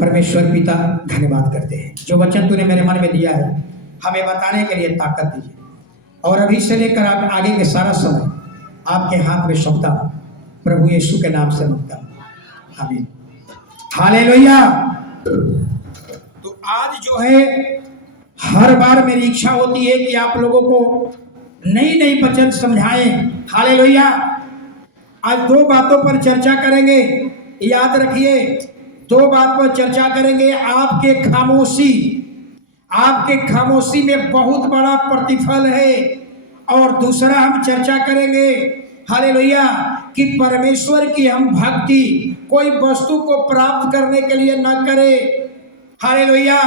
परमेश्वर पिता धन्यवाद करते हैं जो वचन तूने मेरे मन में दिया है, हमें बताने के लिए ताकत दीजिए। और अभी से लेकर आप आगे के सारा समय आपके हाथ में सौंपता हूं, प्रभु यीशु के नाम से मांगता हूं, आमीन। हालेलुया। तो आज जो है हर बार मेरी इच्छा होती है कि आप लोगों को नई नई वचन समझाएं। हालेलुया। आज दो बातों पर चर्चा करेंगे, याद रखिए, दो बात पर चर्चा करेंगे। आपके खामोशी में बहुत बड़ा प्रतिफल है। और दूसरा हम चर्चा करेंगे, हालेलुया, कि परमेश्वर की हम भक्ति कोई वस्तु को प्राप्त करने के लिए न करे। हालेलुया।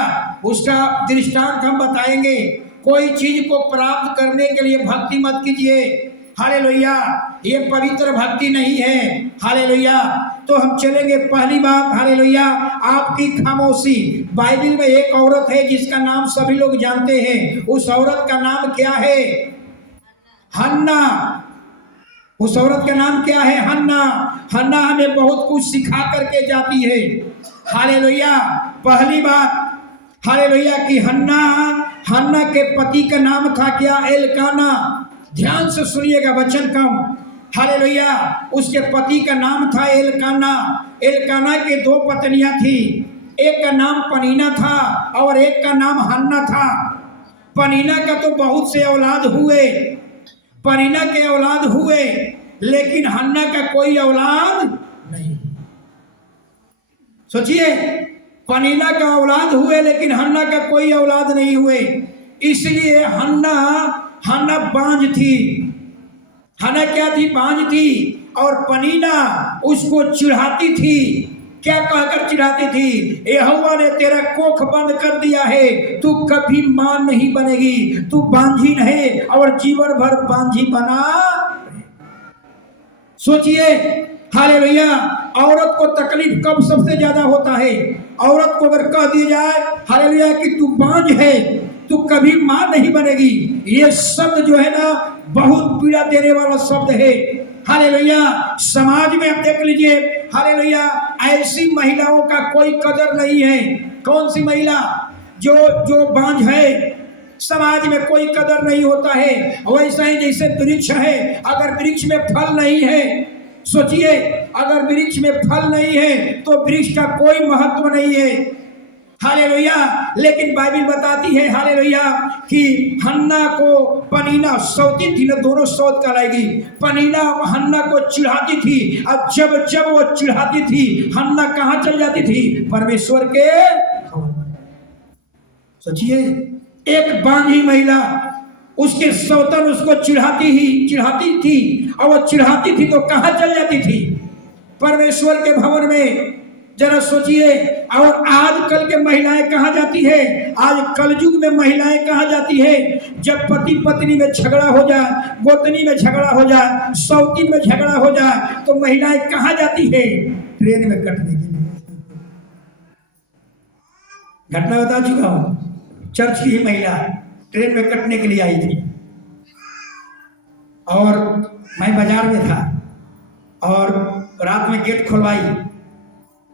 उसका दृष्टांत हम बताएंगे। कोई चीज को प्राप्त करने के लिए भक्ति मत कीजिए। हालेलुया। ये पवित्र भक्ति नहीं है। हालेलुया। तो हम चलेंगे। पहली बात, हालेलुया, आपकी खामोशी। बाइबल में एक औरत है जिसका नाम सभी लोग जानते हैं। उस औरत का नाम क्या है? हन्ना। उस औरत का नाम क्या है? हन्ना। हन्ना हमें बहुत कुछ सिखा करके जाती है। हालेलुया। पहली बात, हालेलुया, कि हन्ना के पति का नाम था क्या? एलकाना। ध्यान से सुनिएगा, वचन कम। हालेलुया। उसके पति का नाम था एलकाना। एलकाना के दो पत्नियां थी, एक का नाम पनीना था और एक का नाम हन्ना था। पनीना का तो बहुत से औलाद हुए, पनीना के औलाद हुए, लेकिन हन्ना का कोई औलाद नहीं। सोचिए, पनीना का औलाद हुए लेकिन हन्ना का कोई औलाद नहीं हुए। इसलिए हन्ना बांझ थी। हन्ना क्या थी? बांझ थी। और पनीना उसको चिढ़ाती थी। क्या कहकर चिढ़ाती थी? यहोवा ने तेरा कोख बंद कर दिया है, तू कभी मां नहीं बनेगी, तू बांझी है और जीवन भर बांझी बना। सोचिए, हालेलुया, औरत को तकलीफ कब सबसे ज्यादा होता है? औरत को अगर कह दिया जाए, हालेलुया, कि तू बांझ है, तू कभी मां नहीं बनेगी, ये शब्द जो है ना बहुत पीड़ा देने वाला शब्द है। हालेलुया। समाज में आप देख लीजिए, हालेलुया, ऐसी महिलाओं का कोई कदर नहीं है। कौन सी महिला? जो बांझ है, समाज में कोई कदर नहीं होता है। वैसा ही जैसे वृक्ष है, अगर वृक्ष में फल नहीं है, सोचिए, अगर वृक्ष में फल नहीं है तो वृक्ष का कोई महत्व नहीं है। हालेलुया। लेकिन बाइबल बताती है, हालेलुया, कि हन्ना को पनीना सौती थी ना, दोनों सौत कहलाएगी। पनीना हन्ना को चिढ़ाती थी, और जब वो चिढ़ाती थी, हन्ना कहाँ चल जाती थी? परमेश्वर के। सोचिए, एक बांझी महिला, उसके सौतन उसको चिढ़ाती थी, और वो चिढ़ाती थी तो कहाँ चल जाती थी? परमेश्वर के भवन में। जरा सोचिए। और आजकल के महिलाएं कहाँ जाती है? आज कलयुग में महिलाएं कहाँ जाती है? जब पति पत्नी में झगड़ा हो जाए, गोतनी में झगड़ा हो जाए, सौतीन में झगड़ा हो जाए, तो महिलाएं कहाँ जाती है? ट्रेन में कटने के लिए। घटना बता चुका हूं। चर्च की ही महिला ट्रेन में कटने के लिए आई थी, और मैं बाजार में था, और रात में गेट खुलवाई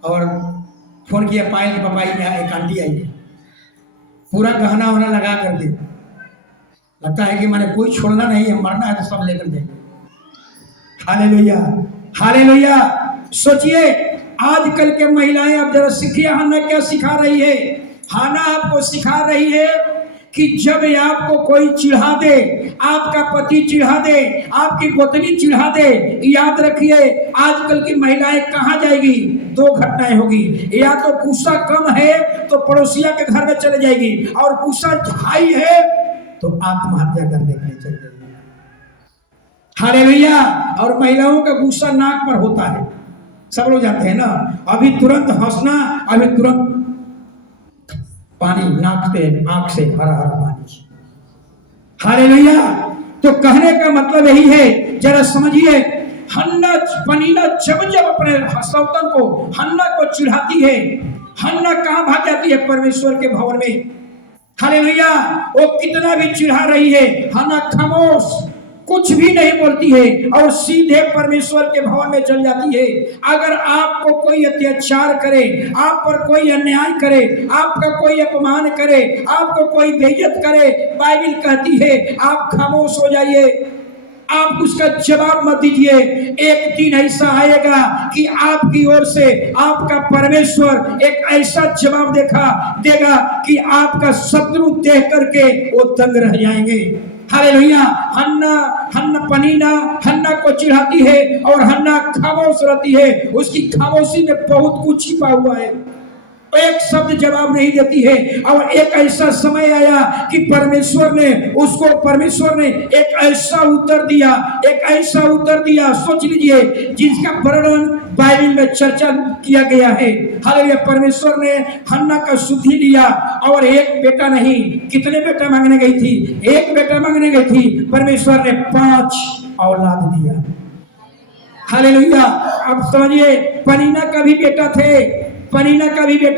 और फोन किया, पायल की पपाई एक आंटी आई है, पूरा गहना वहना लगा कर दे। लगता है कि मैंने कोई छोड़ना नहीं है, मरना है तो सब लेकर दे। हालेलुया। हालेलुया। सोचिए, आजकल के महिलाएं, अब जरा सीखिए, हन्ना क्या सिखा रही है? हन्ना आपको सिखा रही है कि जब आपको कोई चिढ़ा दे, आपका पति चिढ़ा दे, आपकी गोतनी चिढ़ा दे, याद रखिए, आजकल की महिलाएं कहाँ जाएगी? दो घटनाएं होगी। या तो गुस्सा कम है तो पड़ोसिया के घर में चले जाएगी, और गुस्सा हाई है तो आत्महत्या करने के लिए चले जाएगी। हालेलुया। और महिलाओं का गुस्सा नाक पर होता है, सब लोग जानते हैं ना। अभी तुरंत हंसना, अभी तुरंत पानी नाक पे, आंख से हरा हरा पानी। हालेलुया। तो कहने का मतलब यही है, जरा समझिए, हन्ना पनीना जब अपने सौतन को, हन्ना को चिढ़ाती है, हन्ना कहाँ भाग जाती है? परमेश्वर के भवन में। हालेलुया। वो कितना भी चिढ़ा रही है, हन्ना खामोश, कुछ भी नहीं बोलती है और सीधे परमेश्वर के भवन में चल जाती है। अगर आपको कोई अत्याचार करे, आप पर कोई अन्याय करे, आपका कोई अपमान करे, आपको कोई बेइज्जत करे, बाइबल कहती है आप खामोश हो जाइए, आप उसका जवाब मत दीजिए। एक दिन ऐसा आएगा कि आपकी ओर से आपका परमेश्वर एक ऐसा जवाब देगा कि आपका शत्रु देख करके वो दंग रह जाएंगे। हालेलुया। हन्ना पनीना हन्ना को चिढ़ाती है और हन्ना खामोश रहती है। उसकी खामोशी में बहुत कुछ छिपा हुआ है, एक शब्द जवाब नहीं देती है। और एक ऐसा समय आया कि परमेश्वर ने एक ऐसा उत्तर दिया, सोच लीजिए, जिसका वर्णन बाइबल में चर्चा किया गया है। हालेलुया। परमेश्वर ने हन्ना का शुद्धि लिया और एक बेटा नहीं, कितने बेटा मांगने गई थी? एक बेटा मांगने गई थी, परमेश्वर ने 5 औलाद दिया। हालेलुया। अब समझिए, पनीना का भी बेटा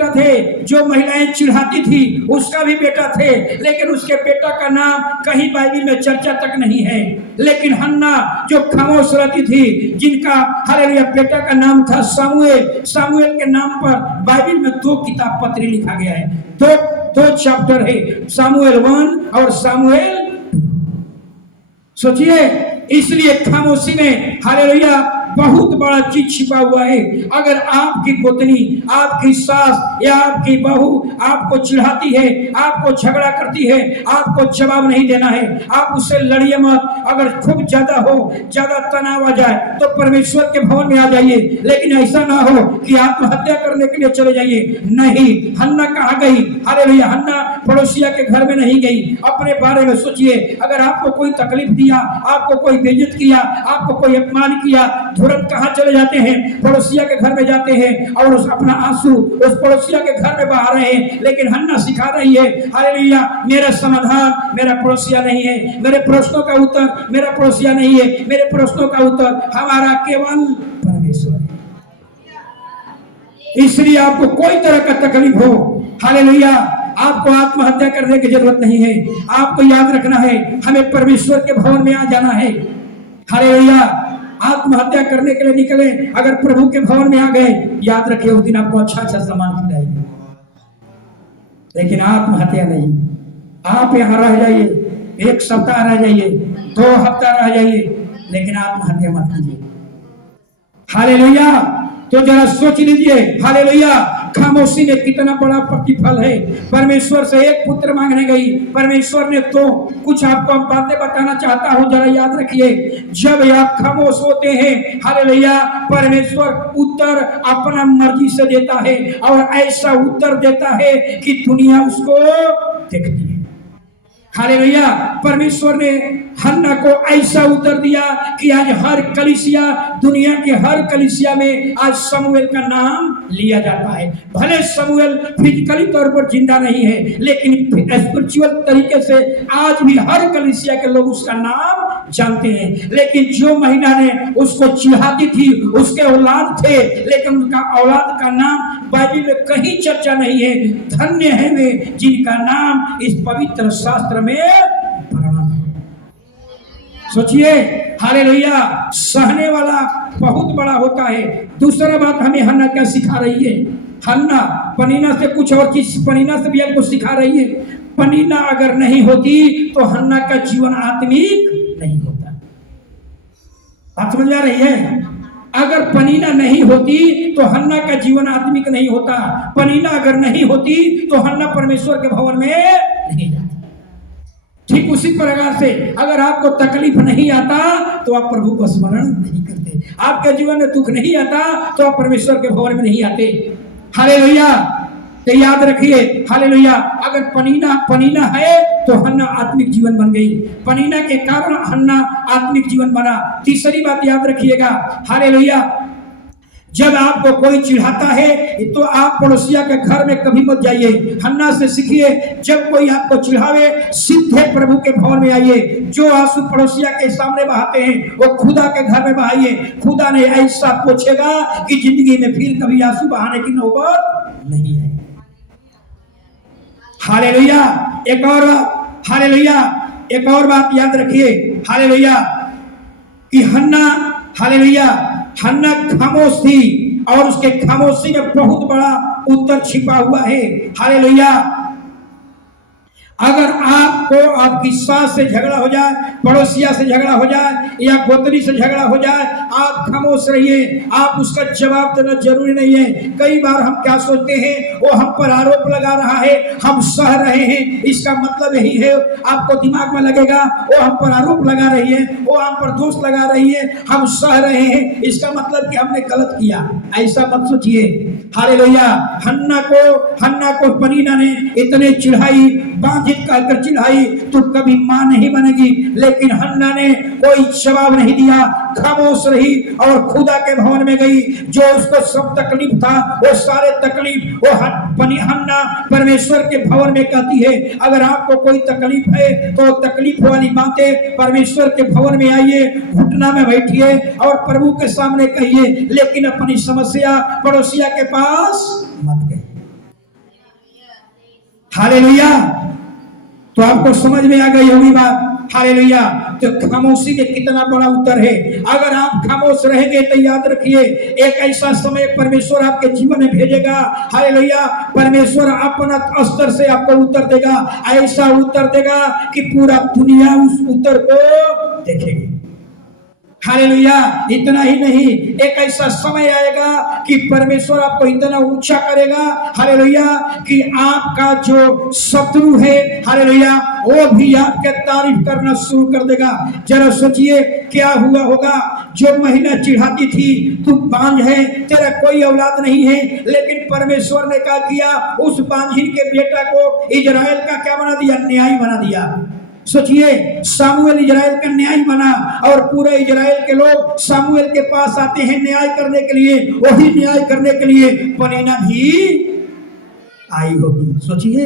थे, जो महिलाएं चिढ़ाती थी उसका भी बेटा थे, लेकिन उसके बेटा का नाम कहीं बाइबल में चर्चा तक नहीं है। लेकिन हन्ना जो खामोश रहती थी, जिनका हालेलुया बेटा का नाम था सामुएल के नाम पर बाइबल में 2 किताब पत्री लिखा गया है, दो चैप्टर है, सामुएल 1 और सामुएल 2। सोचिए, इसलिए खामोशी में हालेलुया बहुत बड़ा चीज छिपा हुआ है। अगर आपकी गोतनी, आपकी सास या आपकी बहू आपको चिढ़ाती है, आपको झगड़ा करती है, आपको जवाब नहीं देना है, आप उससे लड़िए मत। अगर खूब ज्यादा तनाव आ जाए तो परमेश्वर के भवन में आ जाइए, लेकिन ऐसा ना हो कि आत्महत्या करने के लिए चले जाइए। नहीं, हन्ना कहाँ गई? हालेलुया। हन्ना पड़ोसिया के घर में नहीं गई। अपने बारे में सोचिए, अगर आपको कोई तकलीफ दिया, आपको कोई बेइज्जत किया, आपको कोई अपमान किया, तुरंत कहाँ चले जाते हैं? पड़ोसिया के घर में जाते हैं और अपना आंसू उस पड़ोसिया के घर में बहा रहे हैं। लेकिन हन्ना सिखा रही है, हालेलुया, मेरा समाधान मेरा पड़ोसिया नहीं है, मेरे प्रश्नों का उत्तर मेरा पड़ोसिया नहीं है, मेरे प्रश्नों का उत्तर हमारा केवल परमेश्वर है। इसलिए आपको कोई तरह का तकलीफ हो, हालेलुया, आपको आत्महत्या करने की जरूरत नहीं है। आपको याद रखना है, हमें परमेश्वर के भवन में आ जाना है। हालेलुया। आत्महत्या करने के लिए निकले, अगर प्रभु के भवन में आ गए, याद रखिए उस दिन आपको अच्छा सामान खिलाएंगे, लेकिन आत्महत्या नहीं। आप यहाँ रह जाइए, 1 सप्ताह रह जाइए, 2 हफ्ता रह जाइए, लेकिन आत्महत्या मत कीजिए। हालेलुया। तो जरा सोच लीजिए, हालेलुया, खामोशी में कितना बड़ा प्रतिफल है। परमेश्वर से एक पुत्र मांगने गई, परमेश्वर ने तो कुछ आपको बातें बताना चाहता हूं, जरा याद रखिए। जब आप खामोश होते हैं, हालेलुया, परमेश्वर उत्तर अपना मर्जी से देता है और ऐसा उत्तर देता है कि दुनिया उसको देखती है। हालेलुया। परमेश्वर ने हन्ना को ऐसा उत्तर दिया कि आज हर कलीसिया, दुनिया के हर कलीसिया में आज समूएल का नाम लिया जाता है। भले समूएल फिजिकली तौर पर जिंदा नहीं है, लेकिन स्पिरिचुअल तरीके से आज भी हर कलीसिया के लोग उसका नाम जानते हैं। लेकिन जो महिला ने उसको चिढ़ाती थी, उसके औलाद थे, लेकिन उनका औलाद का नाम बाइबल में कहीं चर्चा नहीं है। धन्य है वे जिनका नाम इस पवित्र शास्त्र में वर्णन है। सोचिए, हालेलुया, सहने वाला बहुत बड़ा होता है। दूसरा बात हमें हन्ना क्या सिखा रही है? हन्ना पनीना से कुछ और चीज, पनीना से भी आपको सिखा रही है। पनीना अगर नहीं होती तो हन्ना का जीवन आत्मिक नहीं होता। बात समझ आ रही है? अगर पनीना नहीं होती तो हन्ना का जीवन आत्मिक नहीं होता। पनीना अगर नहीं होती तो हन्ना परमेश्वर के भवन में नहीं जाती। ठीक उसी प्रकार से अगर आपको तकलीफ नहीं आता तो आप प्रभु को स्मरण नहीं करते, आपके जीवन में दुख नहीं आता तो आप परमेश्वर के भवन में नहीं आते। हालेलुया। तो याद रखिए, हालेलुया, अगर पनीना है तो हन्ना आत्मिक जीवन बन गई। पनीना के कारण हन्ना आत्मिक जीवन बना। तीसरी बात याद रखिएगा, हालेलुया, जब आपको कोई चिढ़ाता है तो आप पड़ोसिया के घर में कभी मत जाइए। हन्ना से सीखिए, जब कोई आपको चिढ़ावे सीधे प्रभु के भवन में आइए। जो आंसू पड़ोसिया के सामने बहाते हैं वो खुदा के घर में बहाइए। खुदा ने ऐसा पूछेगा कि जिंदगी में फिर कभी आंसू बहाने की नौबत नहीं है। हालेलुया। एक और बात याद रखिए, हालेलुया, कि हन्ना, हालेलुया, हन्ना खामोश थी और उसके खामोशी में बहुत बड़ा उत्तर छिपा हुआ है। हालेलुया। अगर आपको आपकी सास से झगड़ा हो जाए, पड़ोसिया से झगड़ा हो जाए या गोतनी से झगड़ा हो जाए, आप खामोश रहिए, आप उसका जवाब देना जरूरी नहीं है। कई बार हम क्या सोचते हैं, वो हम पर आरोप लगा रहा है, हम सह रहे हैं, इसका मतलब यही है। आपको दिमाग में लगेगा वो हम पर आरोप लगा रही है, वो हम पर दोष लगा रही है, हम सह रहे हैं, इसका मतलब कि हमने गलत किया। ऐसा मत सोचिए। हालेलुया। हन्ना को पनीना ने इतने चिढ़ाई, बांझित कहकर चिढ़ाई, तू कभी मां नहीं बनेगी, लेकिन हन्ना ने कोई जवाब नहीं दिया, खामोश रही और खुदा के भवन में गई। जो उसको सब तकलीफ था, वो सारे तकलीफ वो हन्ना परमेश्वर के भवन में कहती है। अगर आपको कोई तकलीफ है तो तकलीफ वाली बातें परमेश्वर के भवन में आइए, घुटना में बैठिए और प्रभु के सामने कहिए, लेकिन अपनी समस्या पड़ोसिया के पास मत कहिए। हालेलुया। तो आपको समझ में आ गई होगी बात। हालेलुया। तो खामोशी में कितना बड़ा उत्तर है। अगर आप खामोश रहेंगे तो याद रखिए, एक ऐसा समय परमेश्वर आपके जीवन में भेजेगा। हालेलुया। परमेश्वर अपना स्तर से आपको उत्तर देगा, ऐसा उत्तर देगा कि पूरा दुनिया उस उत्तर को देखेगी। हालेलुया। इतना ही नहीं, एक ऐसा समय आएगा कि परमेश्वर आपको इतना ऊंचा करेगा, हालेलुया, कि आपका जो शत्रु है, हालेलुया, वो भी आपके तारीफ करना शुरू कर देगा। जरा सोचिए क्या हुआ होगा। जो महिला चिढ़ाती थी, तू बांझ है, तेरा कोई औलाद नहीं है, लेकिन परमेश्वर ने क्या किया, उस बांझिन के बेटा को इजराइल का क्या बना दिया, न्यायी बना दिया। सोचिए, सामुएल इजराइल का न्याय बना और पूरे इजराइल के लोग सामुएल के पास आते हैं न्याय करने के लिए। वही न्याय करने के लिए पनीना भी आई होगी। सोचिए,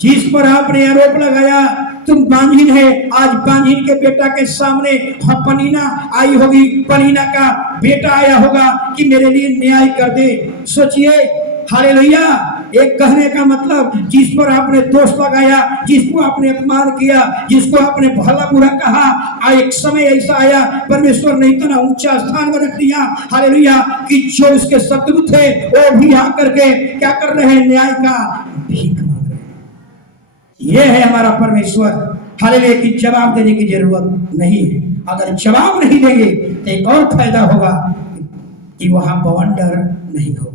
जिस पर आपने आरोप लगाया तुम बांझिन है, आज बांझिन के बेटा के सामने पनीना आई होगी, पनीना का बेटा आया होगा कि मेरे लिए न्याय कर दे। सोचिए। हालेलुया। एक कहने का मतलब, जिस पर आपने दोष लगाया, जिसको आपने अपमान किया, जिसको आपने भला बुरा कहा, एक समय ऐसा आया परमेश्वर ने इतना ऊंचा स्थान में रख दिया, हालेलुया, कि जो उसके शत्रु थे वो भी आकर के क्या कर रहे हैं, न्याय का भीख मांग रहे हैं। ये है हमारा परमेश्वर। हालेलुया। की जवाब देने की जरूरत नहीं है। अगर जवाब नहीं देंगे तो एक और फायदा होगा कि वहां बवंडर नहीं होगा,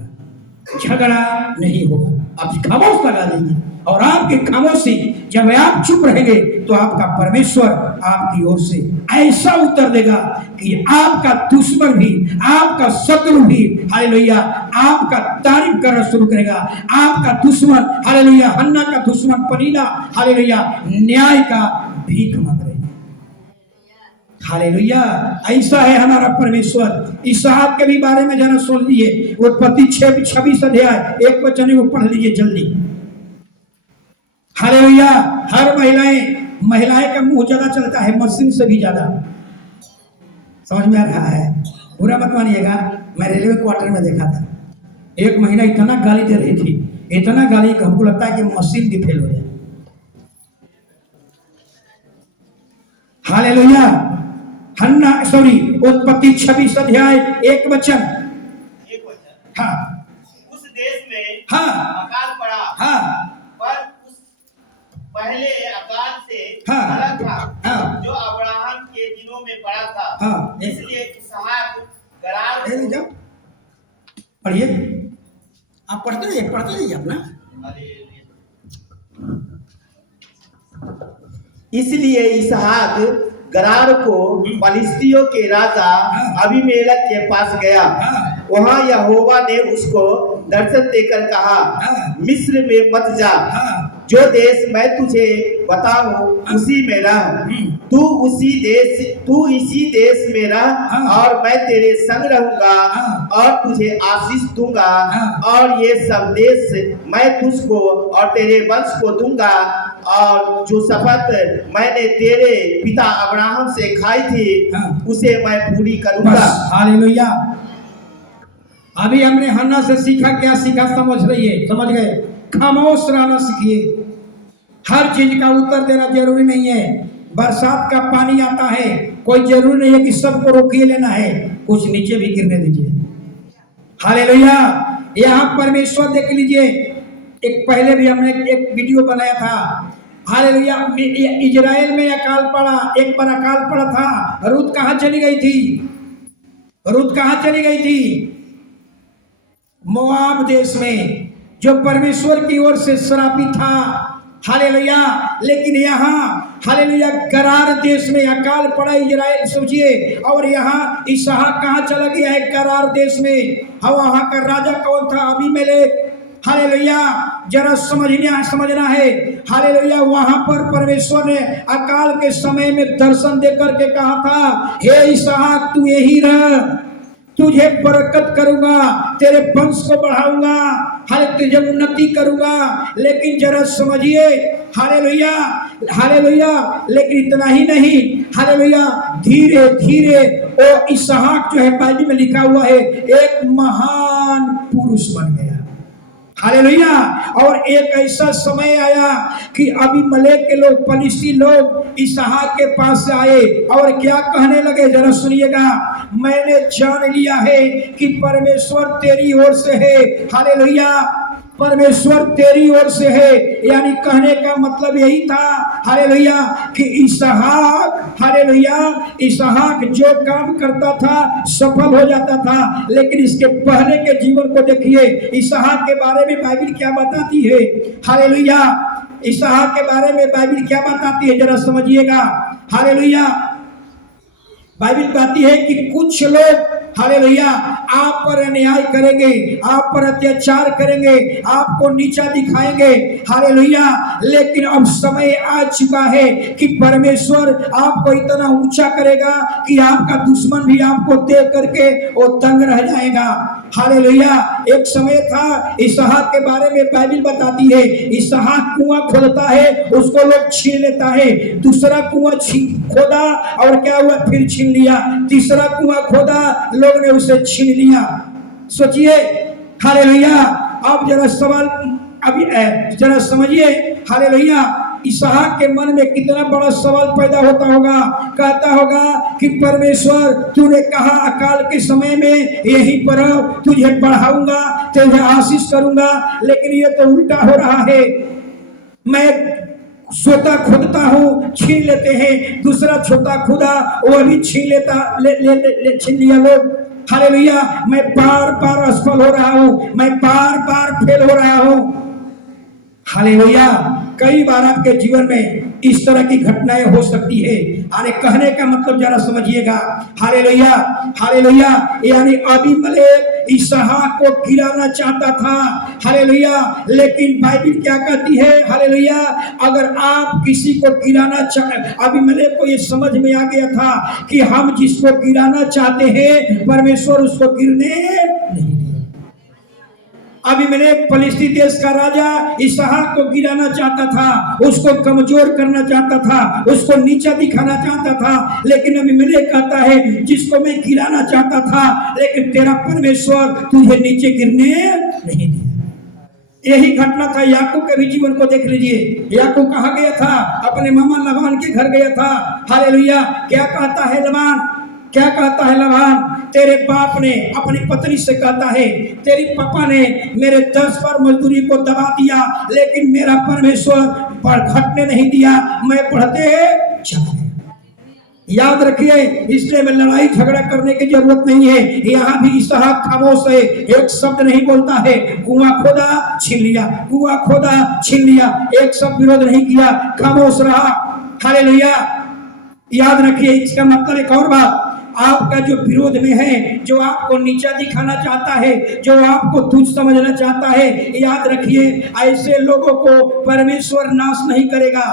झगड़ा नहीं होगा। आप खामोश लगा देंगे और आपके खामोशी, जब आप चुप रहेंगे तो आपका परमेश्वर आपकी ओर से ऐसा उत्तर देगा कि आपका दुश्मन भी, आपका शत्रु भी, हालेलुया, आपका तारीफ करना शुरू करेगा। आपका दुश्मन, हालेलुया, हन्ना का दुश्मन पनीना, हालेलुया, न्याय का भीख मांग रही है। हालेलुया। ऐसा है हमारा परमेश्वर। इसहाक के भी बारे में जरा सुन लीजिए, उत्पत्ति 26 अध्याय 1 वचन को पढ़ लीजिए जल्दी। हालेलुया। हर महिलाएं का मुंह ज्यादा चलता है, मशीन से भी ज्यादा। समझ में आ रहा है? बुरा मत मानिएगा। मैं रेलवे क्वार्टर में देखा था, एक महिला इतना गाली दे रही थी, इतना गाली कि हमको लगता है कि मशीन भी फेल हो जाए। हालेलुया। उत्पत्ति 26 अध्याय 1 वचन। हाँ। उस देश में हाँ अकाल पड़ा। हाँ। पर उस पहले अकाल से हाँ अलग था। हाँ। जो अब्राहम के दिनों में पड़ा था। हाँ। इसलिए इसहाक गरार जाओ पढ़िए, आप पढ़ते रहिए अपना। इसलिए इसहाक गरार को फलिस्तियों के राजा अबीमेलेक के पास गया। वहां यहोवा ने उसको दर्शन देकर कहा, मिस्र में मत जा, जो देश मैं तुझे बताऊं उसी में रह। तू इसी देश में रह और मैं तेरे संग रहूंगा और तुझे आशीष दूंगा और ये सब देश मैं तुझको और तेरे वंश को दूंगा और जो शपथ मैंने तेरे पिता अब्राहम से खाई थी उसे मैं पूरी करूंगा। हालेलुया। अभी हमने हन्ना से सीखा, क्या सीखा समझ गए? खामोश रहना सीखिए। हर चीज का उत्तर देना जरूरी नहीं है। बरसात का पानी आता है, कोई जरूरी नहीं है कि सबको रोकिए लेना है, कुछ नीचे भी गिरने दीजिए। हालेलुया। यहाँ परमेश्वर देख लीजिए, एक पहले भी हमने एक वीडियो बनाया था। हालेलुया। इजराइल में अकाल पड़ा, एक बार अकाल पड़ा था। रूत कहाँ चली गई थी? रूत कहाँ चली गई थी? मोआब देश में, जो परमेश्वर की ओर से श्रापित था। हालेलुया। लेकिन यहाँ हालेलुया गरार देश में अकाल पड़ा इजराइल, सोचिए। और यहाँ इसहाक कहाँ चला गया है? गरार देश में। वहाँ का राजा कौन था? अबीमेलेक। हालेलुया। जरा समझना है। हालेलुया। वहां पर परमेश्वर ने अकाल के समय में दर्शन देकर के कहा था, हे इसहाक तू यही रह, तुझे बरकत करूंगा, तेरे वंश को बढ़ाऊंगा, हर तुझे उन्नति करूंगा। लेकिन जरा समझिए, हालेलुया हालेलुया। लेकिन इतना ही नहीं, हालेलुया, धीरे धीरे वो इसहाक जो है बाइबल में लिखा हुआ है, एक महान पुरुष बन गया। हालेलुया। और एक ऐसा समय आया कि अबीमेलेक के लोग, फलिस्ती लोग इसहाक के पास से आए और क्या कहने लगे, जरा सुनिएगा। मैंने जान लिया है कि परमेश्वर तेरी ओर से है। हालेलुया। परमेश्वर तेरी ओर से है। यानी कहने का मतलब यही था, हालेलुया, कि इसहाक, हालेलुया, इसहाक जो काम करता था सफल हो जाता था। लेकिन इसके पहले के जीवन को देखिए, इसहाक के बारे में बाइबल क्या बताती है। हालेलुया। इसहाक के बारे में बाइबल क्या बताती है, जरा समझिएगा। हालेलुया। बाइबल बताती है कि कुछ लोग, हालेलुया, आप पर अन्याय करेंगे, आप पर अत्याचार करेंगे, आपको नीचा दिखाएंगे। हालेलुया। लेकिन अब समय आ चुका है कि परमेश्वर आपको इतना ऊंचा करेगा कि आपका दुश्मन भी आपको देख करके वो तंग रह जाएगा। हालेलुया। एक समय था, इसहाक के बारे में बाइबल बताती है, इसहाक कुआं खोदता है, उसको लोग छीन लेता है। दूसरा कुआं खोदा और क्या हुआ, फिर छीन लिया। तीसरा कुआं खोदा, लोग ने उसे छीन लिया। सोचिए। हालेलुया। अब जरा सवाल, अभी जरा समझिए। हालेलुया। इसहाक के मन में कितना बड़ा सवाल पैदा होता होगा। कहता होगा कि परमेश्वर तूने कहा अकाल के समय में यहीं पर तुझे बढ़ाऊंगा, तुझे आशीष करूंगा, लेकिन ये तो उल्टा हो रहा है। मैं छोटा खोदता हूँ, छीन लेते हैं, दूसरा छोटा खुदा वो भी छीन लेता, छीन लिया लोग। हालेलुया। मैं बार बार असफल हो रहा हूँ, मैं बार बार फेल हो रहा हूँ। हालेलुया। कई बार आपके जीवन में इस तरह की घटनाएं हो सकती है। अरे कहने का मतलब जरा समझिएगा। Hallelujah hallelujah. यानी अबीमेलेक इसहाक को गिराना चाहता था। हालेलुया। लेकिन बाइबल क्या कहती है, हालेलुया, अगर आप किसी को गिराना अबीमेलेक को ये समझ में आ गया था कि हम जिसको गिराना चाहते हैं परमेश्वर उसको गिरने नहीं। अबीमेलेक फलिस्ती देश का राजा इसहाक को गिराना चाहता था, उसको कमजोर करना चाहता था, उसको नीचा दिखाना चाहता था। लेकिन अबीमेलेक कहता है, जिसको मैं गिराना चाहता था, लेकिन तेरा परमेश्वर तुझे नीचे गिरने नहीं दिया। यही घटना था याकूब के भी जीवन को देख लीजिए। याकूब कहाँ गया था? अपने मामा लबान के घर गया था। हालेलुया। क्या कहता है लबान? क्या कहता है लबान? तेरे बाप ने अपनी पत्नी से कहता है, तेरी पापा ने मेरे 10 बार मजदूरी को दबा दिया, लेकिन मेरा परमेश्वर घटने नहीं दिया, मैं बढ़ते चला। याद रखिए, इसलिए में लड़ाई झगड़ा करने की जरूरत नहीं है। यहाँ भी इसहाक खामोश है, एक शब्द नहीं बोलता है। कुआं खोदा, छीन लिया, कुआं खोदा, छीन लिया, एक शब्द विरोध नहीं किया, खामोश रहा। हालेलुया। याद रखिए, इसका मतलब एक और बात, आपका जो विरोध में है, जो आपको नीचा दिखाना चाहता है, जो आपको तुच्छ समझना चाहता है, याद रखिए, ऐसे लोगों को परमेश्वर नाश नहीं करेगा।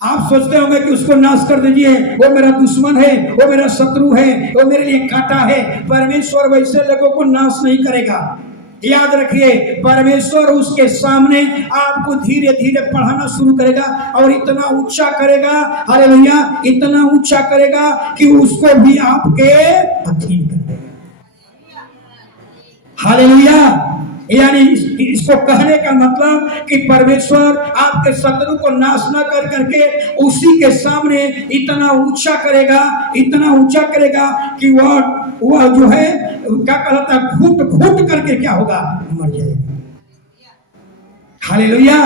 आप सोचते होंगे कि उसको नाश कर दीजिए, वो मेरा दुश्मन है, वो मेरा शत्रु है, वो मेरे लिए कांटा है। परमेश्वर वैसे लोगों को नाश नहीं करेगा। याद रखिए, परमेश्वर उसके सामने आपको धीरे धीरे पढ़ाना शुरू करेगा और इतना ऊंचा करेगा, हालेलुया, इतना ऊंचा करेगा कि उसको भी आपके अधीन कर देगा। हालेलुया। यानी इसको कहने का मतलब कि परमेश्वर आपके शत्रु को नाश न कर करके उसी के सामने इतना ऊंचा करेगा कि वह जो है क्या कहता है, घुट घुट करके क्या होगा, मर जाएगा। हालेलुया।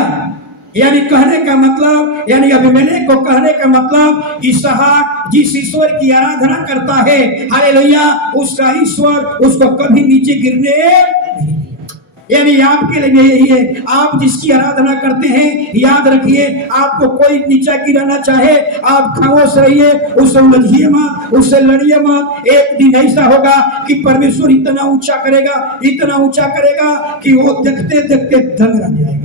यानी कहने का मतलब, यानी अबीमेलेक को कहने का मतलब, इसहाक जिस ईश्वर की आराधना करता है, हालेलुया, उसका ईश्वर उसको कभी नीचे गिरने नहीं दिया। यानी आपके लिए यही है, आप जिसकी आराधना करते हैं, याद रखिए, आपको कोई नीचा गिराना चाहे, आप खामोश रहिए, उससे उलझिए मत, उससे लड़िए मत। एक दिन ऐसा होगा कि परमेश्वर इतना ऊंचा करेगा कि वो देखते देखते दंग रह जाएगा।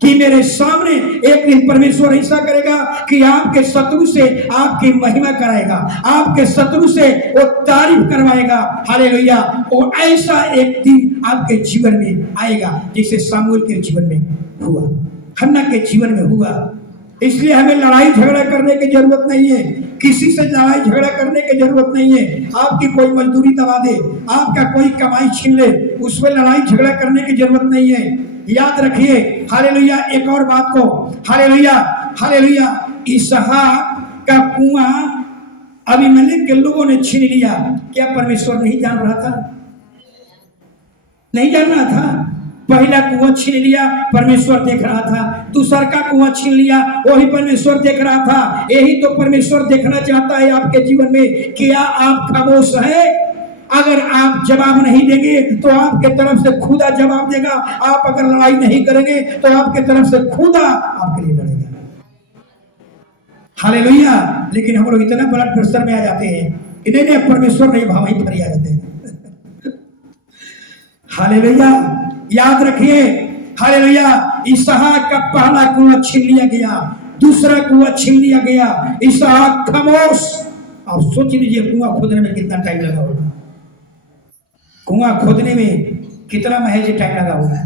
कि मेरे सामने एक दिन परमेश्वर ऐसा करेगा कि आपके शत्रु से आपकी महिमा कराएगा, आपके शत्रु से वो तारीफ करवाएगा। हालेलुया। और ऐसा एक दिन आपके जीवन में आएगा जैसे सामुएल के जीवन में हुआ, हन्ना के जीवन में हुआ। इसलिए हमें लड़ाई झगड़ा करने की जरूरत नहीं है, किसी से लड़ाई झगड़ा करने की जरूरत नहीं है। आपकी कोई मजदूरी दबा दे, आपका कोई कमाई छीन ले, उसमें लड़ाई झगड़ा करने की जरूरत नहीं है। याद रखिए, हालेलुया, एक और बात को, हालेलुया, इसहाक का कुआं अबीमेलेक के लोगों ने छीन लिया। क्या परमेश्वर नहीं जान रहा था? नहीं जान रहा था? पहला कुआं छीन लिया, परमेश्वर देख रहा था। दूसरा का कुआं छीन लिया, वही परमेश्वर देख रहा था। यही तो परमेश्वर देखना चाहता है आपके जीवन में। क्या आप खामोश हैं? अगर आप जवाब नहीं देंगे तो आपके तरफ से खुदा जवाब देगा। आप अगर लड़ाई नहीं करेंगे तो आपके तरफ से खुदा आपके लिए लड़ेगा। हालेलुया। लेकिन हम लोग इतना बड़ा प्रेशर में आ जाते हैं कि नहीं परमेश्वर नहीं, भाव ही फरी आ जाते हैं। हालेलुया। याद रखिए, हालेलुया, इसहाक का पहला कुआं छीन लिया गया, दूसरा कुआं छीन लिया गया। इसहाक खामोश। आप सोच लीजिए कुआं खोदने में कितना टाइम लगा होगा, कुआं खोदने में कितना महज टाइम लगा होगा।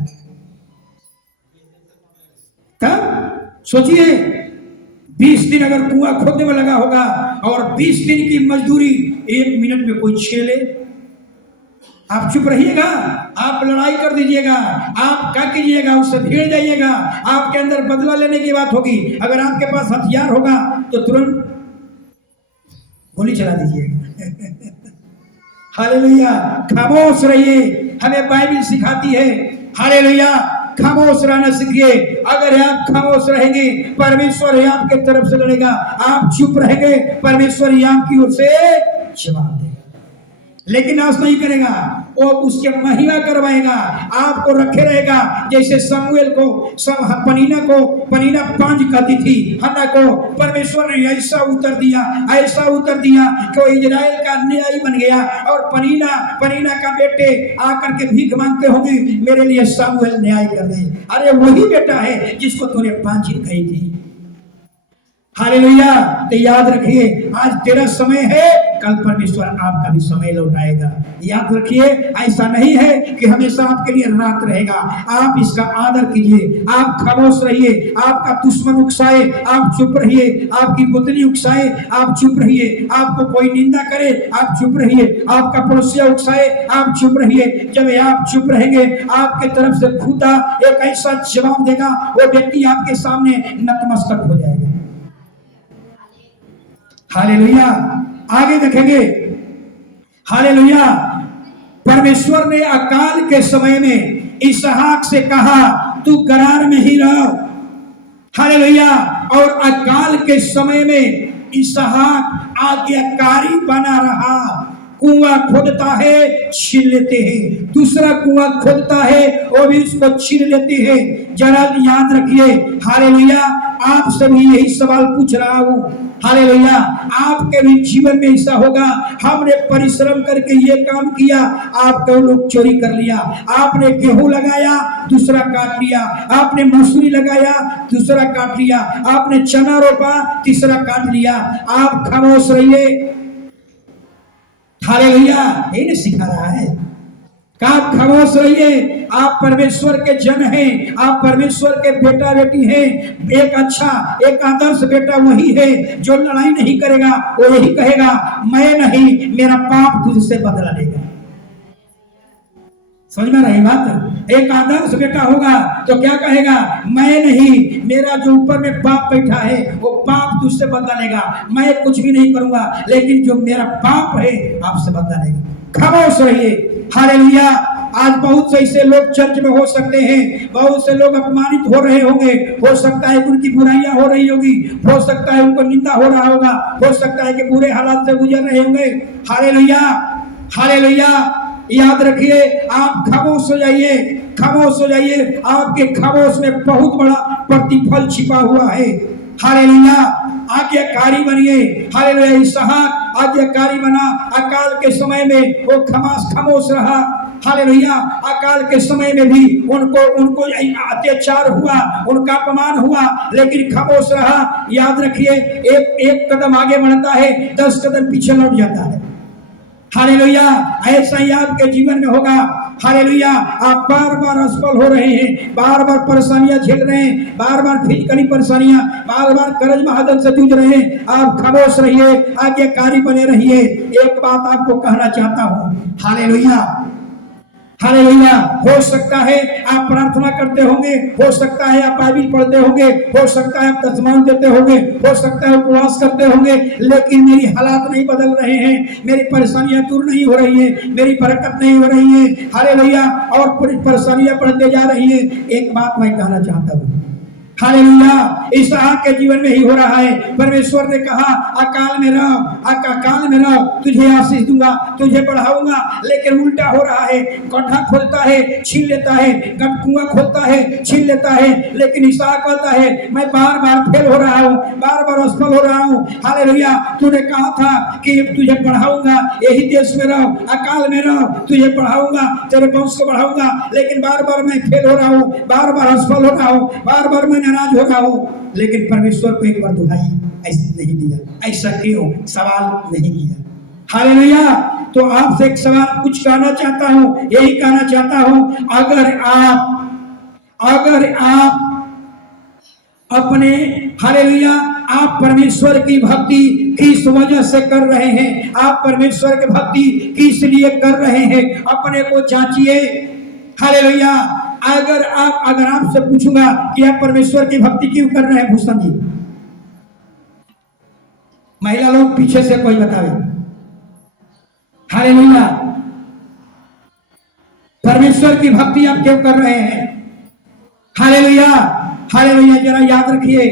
तब सोचिए, 20 दिन अगर कुआं खोदने में लगा होगा और 20 दिन की मजदूरी 1 मिनट में कोई छीन ले, आप चुप रहिएगा? आप लड़ाई कर दीजिएगा? आप क्या कीजिएगा? उससे भिड़ जाइएगा? आपके अंदर बदला लेने की बात होगी। अगर आपके पास हथियार होगा तो तुरंत गोली चला दीजिएगा। हालेलुया। खामोश रहिए, हमें बाइबल सिखाती है। हालेलुया। खामोश रहना सीखिए। अगर आप खामोश रहेंगे, परमेश्वर ही आपके तरफ से लड़ेगा। आप चुप रहेंगे, परमेश्वर ही आपकी ओर से जवाब देगा। लेकिन नाश नहीं करेगा, वो उसके महिमा करवाएगा, आपको रखे रहेगा। जैसे शमूएल को, पनीना पांच कहती थी हन्ना को, परमेश्वर ने ऐसा उत्तर दिया कि वो इजराइल का न्यायी बन गया। और पनीना का बेटे आकर के भीख मांगते होंगे, मेरे लिए शमूएल न्याय कर दे। अरे वही बेटा है जिसको तूने पांच ही कही थी। हालेलुया। तो याद रखिए, आज तेरा समय है, कल परमेश्वर आपका भी समय लौटाएगा। याद रखिए, ऐसा नहीं है कि हमेशा आपके लिए रात रहेगा। आप इसका आदर कीजिए, आप खामोश रहिए। आपका दुश्मन उकसाए, आप चुप रहिए। आपकी पुतली उकसाए, आप चुप रहिए। आपको कोई निंदा करे, आप चुप रहिए। आपका पड़ोसिया उकसाए, आप चुप रहिए। जब आप चुप रहेंगे, आपके तरफ से खुदा एक ऐसा जवाब देगा, वो व्यक्ति आपके सामने नतमस्तक हो जाएगा। हालेलुया। आगे देखेंगे, हालेलुया, परमेश्वर ने अकाल के समय में इसहाक से कहा, तू गरार में ही रह। हालेलुया। और अकाल के समय में इसहाक आज्ञाकारी बना रहा। कुआं खोदता है, छीन लेते हैं। दूसरा कुआं खोदता है, वो भी उसको छीन लेते हैं। जरा याद रखिए, हालेलुया, आपसे भी यही सवाल पूछ रहा हूं। हालेलुया। आपके भी जीवन में ऐसा होगा, हमने परिश्रम करके ये काम किया, आपको लोग चोरी कर लिया। आपने गेहूं लगाया, दूसरा काट लिया। आपने मसूरी लगाया, दूसरा काट लिया। आपने चना रोपा, तीसरा काट लिया। आप खामोश रहिए। हालेलुया। ये नहीं सिखा रहा है, आप खामोश रहिए। आप परमेश्वर के जन हैं, आप परमेश्वर के बेटा बेटी हैं। एक अच्छा, एक आदर्श बेटा वही है जो लड़ाई नहीं करेगा। वो यही कहेगा, मैं नहीं, मेरा पाप तुझसे बदला लेगा। समझ में रही बात। एक आदर्श बेटा होगा तो क्या कहेगा, मैं नहीं, मेरा जो ऊपर में बाप बैठा है वो बाप तुझसे बदला लेगा, मैं कुछ भी नहीं करूंगा, लेकिन जो मेरा बाप है आपसे बदला लेगा। खामोश रहिए। हालेलुया। आज बहुत से ऐसे लोग चर्च में हो सकते हैं, बहुत से लोग अपमानित हो रहे होंगे, हो सकता है उनकी बुराइयां हो रही होगी, हो सकता है उनको निंदा हो रहा होगा, हो सकता है कि बुरे हालात से गुजर रहे होंगे। Hallelujah, hallelujah. याद रखिए, आप खामोश हो जाइए, खामोश हो जाइए। आपके खामोश में बहुत बड़ा प्रतिफल छिपा हुआ है। हालेलुया। आज्ञाकारी बनिए। हालेलुया। इसहाक आज्ञाकारी बना, अकाल के समय में वो खामोश रहा। हालेलुया। अकाल के समय में भी उनको अत्याचार हुआ, उनका अपमान हुआ, लेकिन खामोश रहा। याद रखिए, एक कदम आगे बढ़ता है, 10 कदम पीछे लौट जाता है। हालेलुया। ऐसा ही आपके जीवन में होगा। हालेलुया। आप बार बार असफल हो रहे हैं, बार बार परेशानियां झेल रहे हैं, बार बार फिजिकली परेशानियां, बार बार कर्ज महाजन से जूझ रहे हैं। आप खामोश रहिए, आज्ञाकारी बने रहिए। एक बात आपको कहना चाहता हूं। Hallelujah, hallelujah. हो सकता है आप प्रार्थना करते होंगे, हो सकता है आप बाइबल पढ़ते होंगे, हो सकता है आप दशमांश देते होंगे, हो सकता है उपवास करते होंगे, लेकिन मेरी हालात नहीं बदल रहे हैं, मेरी परेशानियां दूर नहीं हो रही है, मेरी बरकत नहीं हो रही है। हालेलुया। और पूरी परेशानियां बढ़ते जा रही है। एक बात मैं कहना चाहता हूँ। हालेलुया। इसहाक के जीवन में ही हो रहा है। परमेश्वर ने कहा, अकाल में रहो, अकाल में रहो, तुझे आशीष दूंगा, तुझे बढ़ाऊंगा, लेकिन उल्टा हो रहा है। गड्ढा खोलता है, छीन लेता है, कुआं खोलता है, छीन लेता है, लेकिन इसहाक कहता है, मैं बार बार फेल हो रहा हूँ, बार बार असफल हो रहा हूँ। हालेलुया। तूने कहा था कि तुझे बढ़ाऊंगा, यही देश में रहो, अकाल में रहो, तुझे बढ़ाऊंगा, तेरे वंश को बढ़ाऊंगा, लेकिन बार बार मैं फेल हो रहा हूँ, बार बार असफल हो रहा हूँ, बार बार मैं नाराज हो रहा हूँ। लेकिन परमेश्वर को एक बार दुहाई ऐसे नहीं दिया। ऐसा क्यों? सवाल नहीं किया। हालेलुया। तो आपसे एक सवाल कुछ कहना चाहता हूं, यही कहना चाहता हूं, अगर आप अपने, हालेलुया, आप परमेश्वर की भक्ति किस वजह से कर रहे हैं, आप परमेश्वर की भक्ति किस लिए कर रहे हैं, अपने को जांचिए। हालेलुया। अगर आपसे पूछूंगा कि आप परमेश्वर की भक्ति क्यों कर रहे हैं, भूषण जी, महिला लोग पीछे से कोई बतावे। हालेलुया। परमेश्वर की भक्ति आप क्यों कर रहे हैं? Hallelujah, hallelujah. जरा याद रखिए।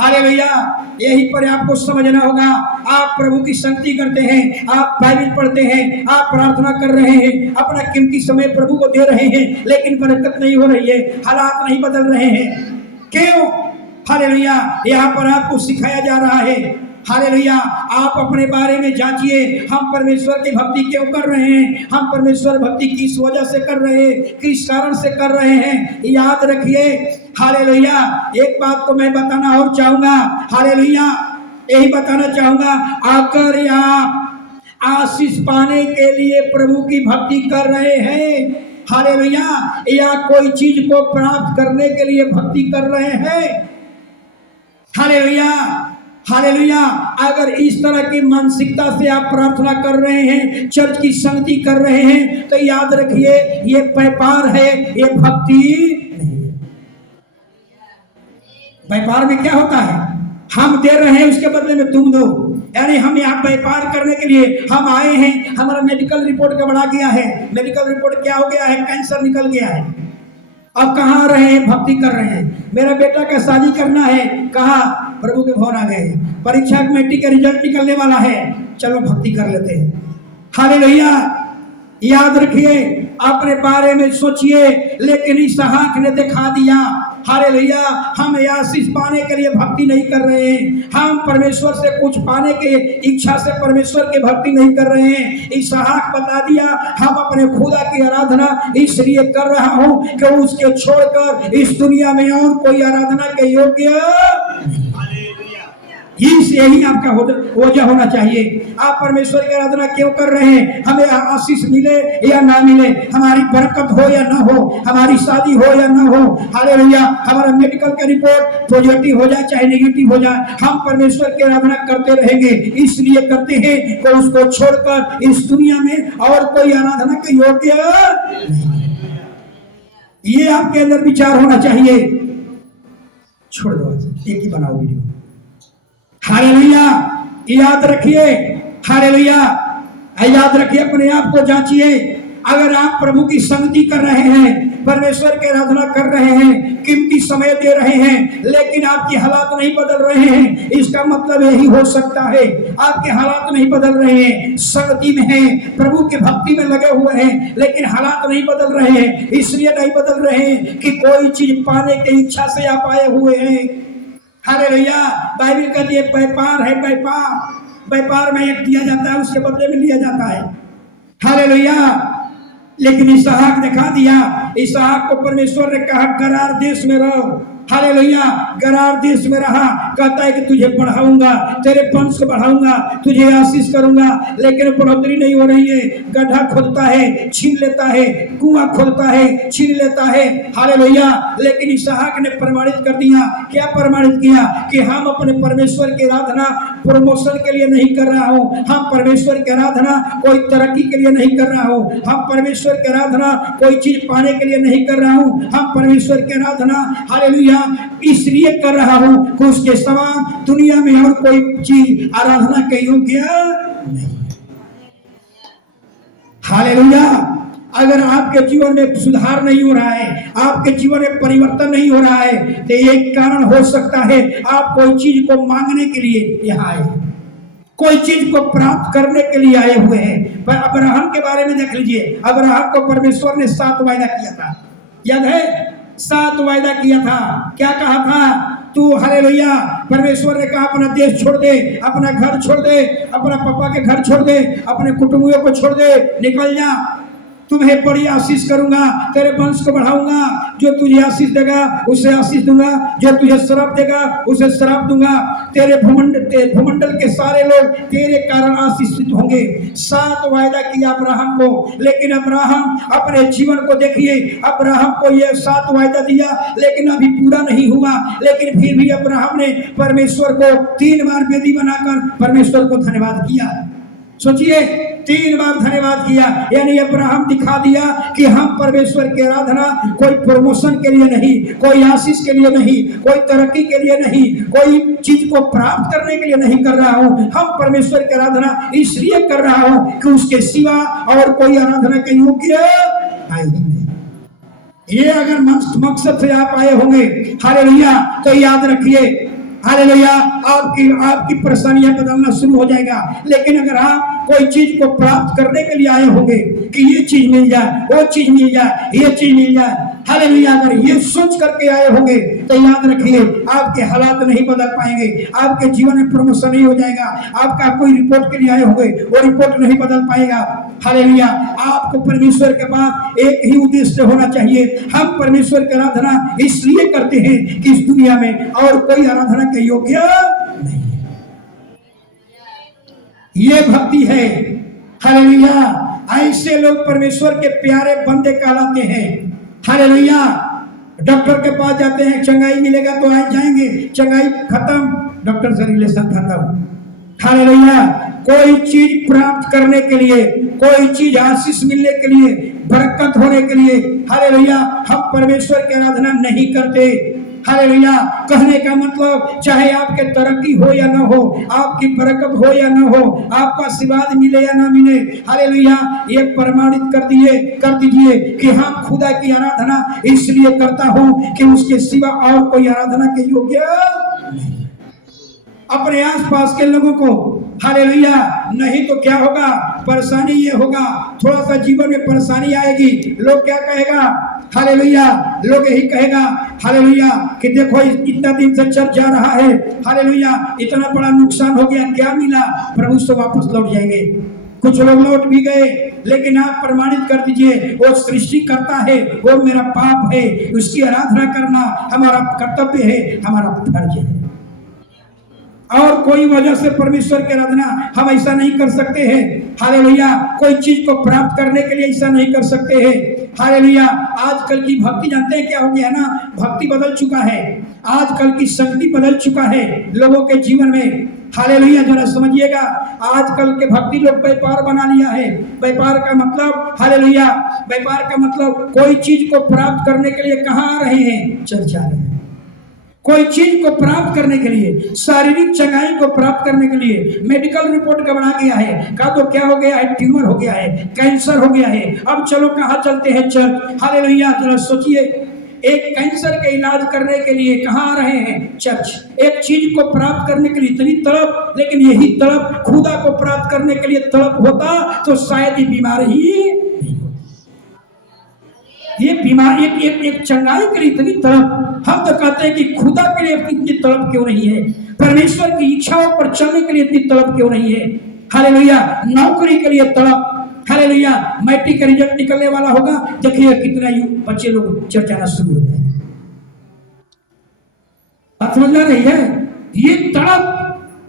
हालेलुया। यही पर आपको समझना होगा। आप प्रभु की संगति करते हैं, आप बाइबल पढ़ते हैं, आप प्रार्थना कर रहे हैं, अपना कीमती समय प्रभु को दे रहे हैं, लेकिन बरकत नहीं हो रही है, हालात नहीं बदल रहे हैं। क्यों? हालेलुया। यहाँ पर आपको सिखाया जा रहा है। हालेलुया। आप अपने बारे में जांचिए, हम परमेश्वर की भक्ति क्यों कर रहे हैं, हम परमेश्वर भक्ति किस वजह से कर रहे हैं, किस कारण से कर रहे हैं। याद रखिए। हालेलुया। एक बात को मैं बताना और चाहूंगा। हालेलुया। यही बताना चाहूंगा, अगर आप आशीष पाने के लिए प्रभु की भक्ति कर रहे हैं, हालेलुया, या कोई चीज को प्राप्त करने के लिए भक्ति कर रहे हैं, हालेलुया, हालेलुया, अगर इस तरह की मानसिकता से आप प्रार्थना कर रहे हैं, चर्च की संगति कर रहे हैं, तो याद रखिए, ये व्यापार है, ये भक्ति नहीं है। व्यापार में क्या होता है, हम दे रहे हैं, उसके बदले में तुम दो। यानी हम यहाँ व्यापार करने के लिए हम आए हैं। हमारा मेडिकल रिपोर्ट गड़बड़ा गया है, मेडिकल रिपोर्ट क्या हो गया है, कैंसर निकल गया है। अब कहाँ आ रहे हैं, भक्ति कर रहे हैं। मेरा बेटा का शादी करना है, कहा प्रभु के भवन आ गए। परीक्षा मैट्रिक का रिजल्ट निकलने वाला है, चलो भक्ति कर लेते हैं। हालेलुया। याद रखिए, अपने बारे में सोचिए, लेकिन इसहाक ने दिखा दिया। हालेलुया। हम आशीष पाने के लिए भक्ति नहीं कर रहे हैं, हम परमेश्वर से कुछ पाने के इच्छा से परमेश्वर की भक्ति नहीं कर रहे हैं। इसहाक बता दिया, हम अपने खुदा की आराधना इसलिए कर रहा हूं कि उसके छोड़कर इस दुनिया में और कोई आराधना के योग्य। यही आपका वजह होना चाहिए। आप परमेश्वर की आराधना क्यों कर रहे हैं? हमें आशीष मिले या ना मिले, हमारी बरकत हो या ना हो, हमारी शादी हो या ना हो, हालेलुया, हमारा मेडिकल का रिपोर्ट पॉजिटिव हो जाए चाहे नेगेटिव हो जाए, हम परमेश्वर की आराधना करते रहेंगे। इसलिए करते हैं कि उसको छोड़कर इस दुनिया में और कोई आराधना के योग्य नहीं। ये आपके अंदर विचार होना चाहिए। छोड़ दो, एक ही बनाओ वीडियो। हालेलुया, याद रखिए, हालेलुया, याद रखिए, अपने आप को जांचिए। अगर आप प्रभु की संगति कर रहे हैं, परमेश्वर की आराधना कर रहे हैं, कीमती समय दे रहे हैं, लेकिन आपकी हालात नहीं बदल रहे हैं, इसका मतलब यही हो सकता है आपके हालात नहीं बदल रहे हैं। संगति में हैं, प्रभु की भक्ति में लगे हुए हैं, लेकिन हालात नहीं बदल रहे हैं। इसलिए नहीं बदल रहे हैं कि कोई चीज पाने की इच्छा से आप आए हुए हैं। हालेलुया, बाइबल कहती है व्यापार है, व्यापार में एक दिया जाता है, उसके बदले में लिया जाता है। हालेलुया, लेकिन इसहाक दिखा दिया, इसहाक को परमेश्वर ने कहा गरार देश में रहो। हालेलुया, गरार देश में रहा, कहता है कि तुझे बढ़ाऊंगा, तेरे वंश को बढ़ाऊंगा, तुझे आशीष करूंगा, लेकिन बढ़ोतरी नहीं हो रही है। गड्ढा खोदता है, छीन लेता है, कुआं खोदता है, छीन लेता है। हालेलुया, लेकिन इसहाक ने प्रमाणित कर दिया। क्या प्रमाणित किया? कि हम अपने परमेश्वर की आराधना प्रमोशन के लिए नहीं कर रहा हूँ, हम परमेश्वर की आराधना कोई तरक्की के लिए नहीं कर रहा हूँ, हम परमेश्वर की आराधना कोई चीज पाने के लिए नहीं कर रहा हूँ, हम परमेश्वर की आराधना हालेलुया इसलिए कर रहा हूं कि उसके समान दुनिया में और कोई चीज आराधना के योग्य नहीं। हालेलुया, अगर आपके जीवन में सुधार नहीं हो रहा है, आपके जीवन में परिवर्तन नहीं हो रहा है, तो एक कारण हो सकता है आप कोई चीज को मांगने के लिए यहाँ आए, कोई चीज को प्राप्त करने के लिए आए हुए हैं। पर अब्राहम के बारे में देख लीजिए, अब्राहम को परमेश्वर ने 7 वायदा किया था, याद है? 7 वायदा किया था। क्या कहा था? तू हालेलुया, परमेश्वर ने कहा अपना देश छोड़ दे, अपना घर छोड़ दे, अपना पापा के घर छोड़ दे, अपने कुटुंबियों को छोड़ दे, निकल जा, तुम्हें बड़ी आशीष करूंगा, तेरे वंश को बढ़ाऊंगा, जो तुझे आशीष देगा उसे आशीष दूंगा, जो तुझे श्राप देगा उसे श्राप दूंगा, तेरे भूमंडल के सारे लोग तेरे कारण आशीषित होंगे। 7 वायदा किया अब्राहम को, लेकिन अब्राहम अपने जीवन को देखिए, अब्राहम को ये 7 वायदा दिया लेकिन अभी पूरा नहीं हुआ, लेकिन फिर भी अब्राहम ने परमेश्वर को 3 बार वेदी बनाकर परमेश्वर को धन्यवाद किया। सोचिए, 3 बार धन्यवाद किया, यानी अब्राहम दिखा दिया कि हम परमेश्वर की आराधना कोई प्रमोशन के लिए नहीं, कोई आशीष के लिए नहीं, कोई तरक्की के लिए नहीं, कोई चीज को प्राप्त करने के लिए नहीं कर रहा हूं, हम परमेश्वर की आराधना इसलिए कर रहा हूं कि उसके सिवा और कोई आराधना के योग्य है ही नहीं। ये अगर मकसद से आप आए होंगे हालेलुया, तो याद रखिए हालेलुया, आपकी परेशानियां बदलना शुरू हो जाएगा। लेकिन अगर आप कोई चीज को प्राप्त करने के लिए आए होंगे कि ये चीज मिल जाए, वो चीज मिल जाए, ये चीज मिल जाए, हालेलुया, अगर ये सोच करके आए होंगे तो याद रखिए आपके हालात नहीं बदल पाएंगे, आपके जीवन में प्रमोशन नहीं हो जाएगा। आपका कोई रिपोर्ट के लिए आए होंगे, वो रिपोर्ट नहीं बदल पाएगा। हालेलुया, आपको परमेश्वर के पास एक ही उद्देश्य होना चाहिए, हम परमेश्वर की आराधना इसलिए करते हैं कि इस दुनिया में और कोई आराधना के योग्य नहीं है। ये भक्ति है। हालेलुया, ऐसे लोग परमेश्वर के प्यारे बंदे कहलाते हैं। हालेलुया, डॉक्टर के पास जाते हैं, चंगाई मिलेगा तो आज जाएंगे, चंगाई खत्म, डॉक्टर से रिलेशन खत्म। हालेलुया, कोई चीज प्राप्त करने के लिए, कोई चीज आशीष मिलने के लिए, बरकत होने के लिए, हालेलुया, हम परमेश्वर की आराधना नहीं करते। हालेलुया, कहने का मतलब चाहे आपके तरक्की हो या ना हो, आपकी बरकत हो या ना हो, आपका आशीर्वाद मिले या ना मिले, हालेलुया, ये प्रमाणित कर दीजिए कि हम खुदा की आराधना इसलिए करता हूं कि उसके सिवा और कोई आराधना के योग्य नहीं। अपने आसपास के लोगों को हालेलुया, नहीं तो क्या होगा, परेशानी ये होगा, थोड़ा सा जीवन में परेशानी आएगी, लोग क्या कहेगा, हालेलुया, लोग यही कहेगा हालेलुया कि देखो इतना दिन से चर्च जा रहा है, हालेलुया, इतना बड़ा नुकसान हो गया, क्या मिला, प्रभु से वापस लौट जाएंगे। कुछ लोग लौट भी गए, लेकिन आप प्रमाणित कर दीजिए वो सृष्टि करता है, वो मेरा पाप है, उसकी आराधना करना हमारा कर्तव्य है, हमारा फर्ज है। और कोई वजह से परमेश्वर की आराधना हम ऐसा नहीं कर सकते हैं। हालेलुया। कोई चीज को प्राप्त करने के लिए ऐसा नहीं कर सकते हैं। हालेलुया। आजकल की भक्ति जानते हैं क्या हो गया है ना, भक्ति बदल चुका है, आजकल की शक्ति बदल चुका है लोगों के जीवन में। हालेलुया। जरा समझिएगा, आजकल के भक्ति लोग व्यापार बना लिया है। व्यापार का मतलब, हालेलुया, व्यापार का मतलब कोई चीज को प्राप्त करने के लिए कहाँ आ रहे हैं, चर्च आ रहे हैं। कोई चीज को प्राप्त करने के लिए, शारीरिक चंगाई को प्राप्त करने के लिए मेडिकल रिपोर्ट गड़बड़ा गया है, का तो क्या हो गया है, ट्यूमर हो गया है, कैंसर हो गया है, अब चलो कहाँ चलते हैं, चर्च। हालेलुया। जरा सोचिए, एक कैंसर का इलाज करने के लिए कहाँ आ रहे हैं, चर्च। एक चीज को प्राप्त करने के लिए इतनी तड़प, लेकिन यही तड़प खुदा को प्राप्त करने के लिए तड़प होता तो शायद ये बीमार ही नहीं होती। ये बीमार एक चंगाई के लिए इतनी तड़प, हम तो कहते हैं कि खुदा के लिए इतनी तड़प क्यों नहीं है, परमेश्वर की इच्छाओं पर चलने के लिए इतनी तड़प क्यों नहीं है। हालेलुया। नौकरी के लिए तड़प, हालेलुया। मैट्रिक का रिजल्ट निकलने वाला होगा, देखिए कितना बच्चे लोग चर्च आना शुरू हो जाएंगे। बात समझ में आ रही है? ये तड़प,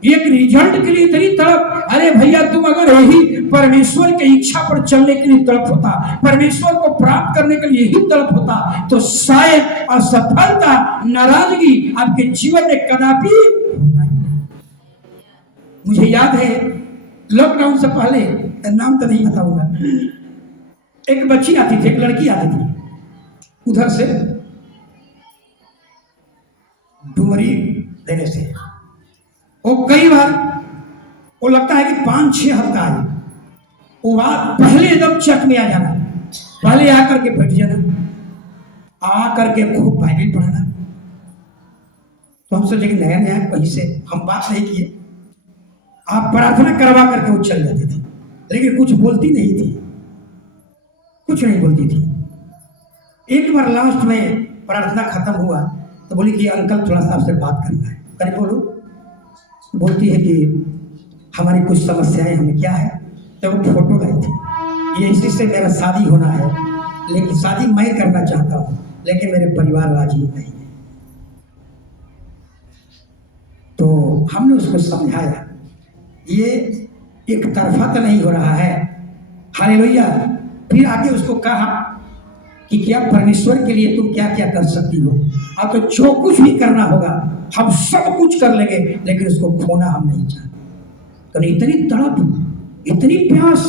एक रिजल्ट के लिए इतनी तड़प। अरे भैया, तुम अगर यही परमेश्वर की इच्छा पर चलने के लिए तड़प होता, परमेश्वर को प्राप्त करने के लिए ही तड़प होता, तो शायद असफलता, नाराजगी आपके जीवन में कदापि होता ही नहीं। मुझे याद है लॉकडाउन से पहले, नाम तो नहीं बताऊंगा, एक बच्ची आती थी, एक लड़की आती थी उधर से, डुमरी देने से। वो कई बार, वो लगता है कि 5-6 हफ्ता आई, वो बात पहले एकदम चट में आ जाना, पहले आकर के बैठ जाना, आकर के खूब बाइबल पढ़ना। तो हम सोचे कि नया नया कहीं से हम बात नहीं किए, आप प्रार्थना करवा करके वो चल जाती थी, लेकिन कुछ बोलती नहीं थी, कुछ नहीं बोलती थी। एक बार लास्ट में प्रार्थना खत्म हुआ तो बोली कि अंकल थोड़ा सा आपसे बात करना है। अरे बोलो। बोलती है कि हमारी कुछ समस्याएं, हमें क्या है, तो वो फोटो लाई थी, ये इसी से मेरा शादी होना है, लेकिन शादी मैं करना चाहता हूँ, लेकिन मेरे परिवार राजी नहीं है। तो हमने उसको समझाया, ये एक तरफा तो नहीं हो रहा है। हालेलुया। फिर आगे उसको कहा कि क्या परमेश्वर के लिए तुम क्या क्या कर सकती हो, आप तो जो कुछ भी करना होगा हम सब कुछ कर लेंगे, लेकिन उसको खोना हम नहीं चाहते। तो इतनी तड़प, इतनी प्यास,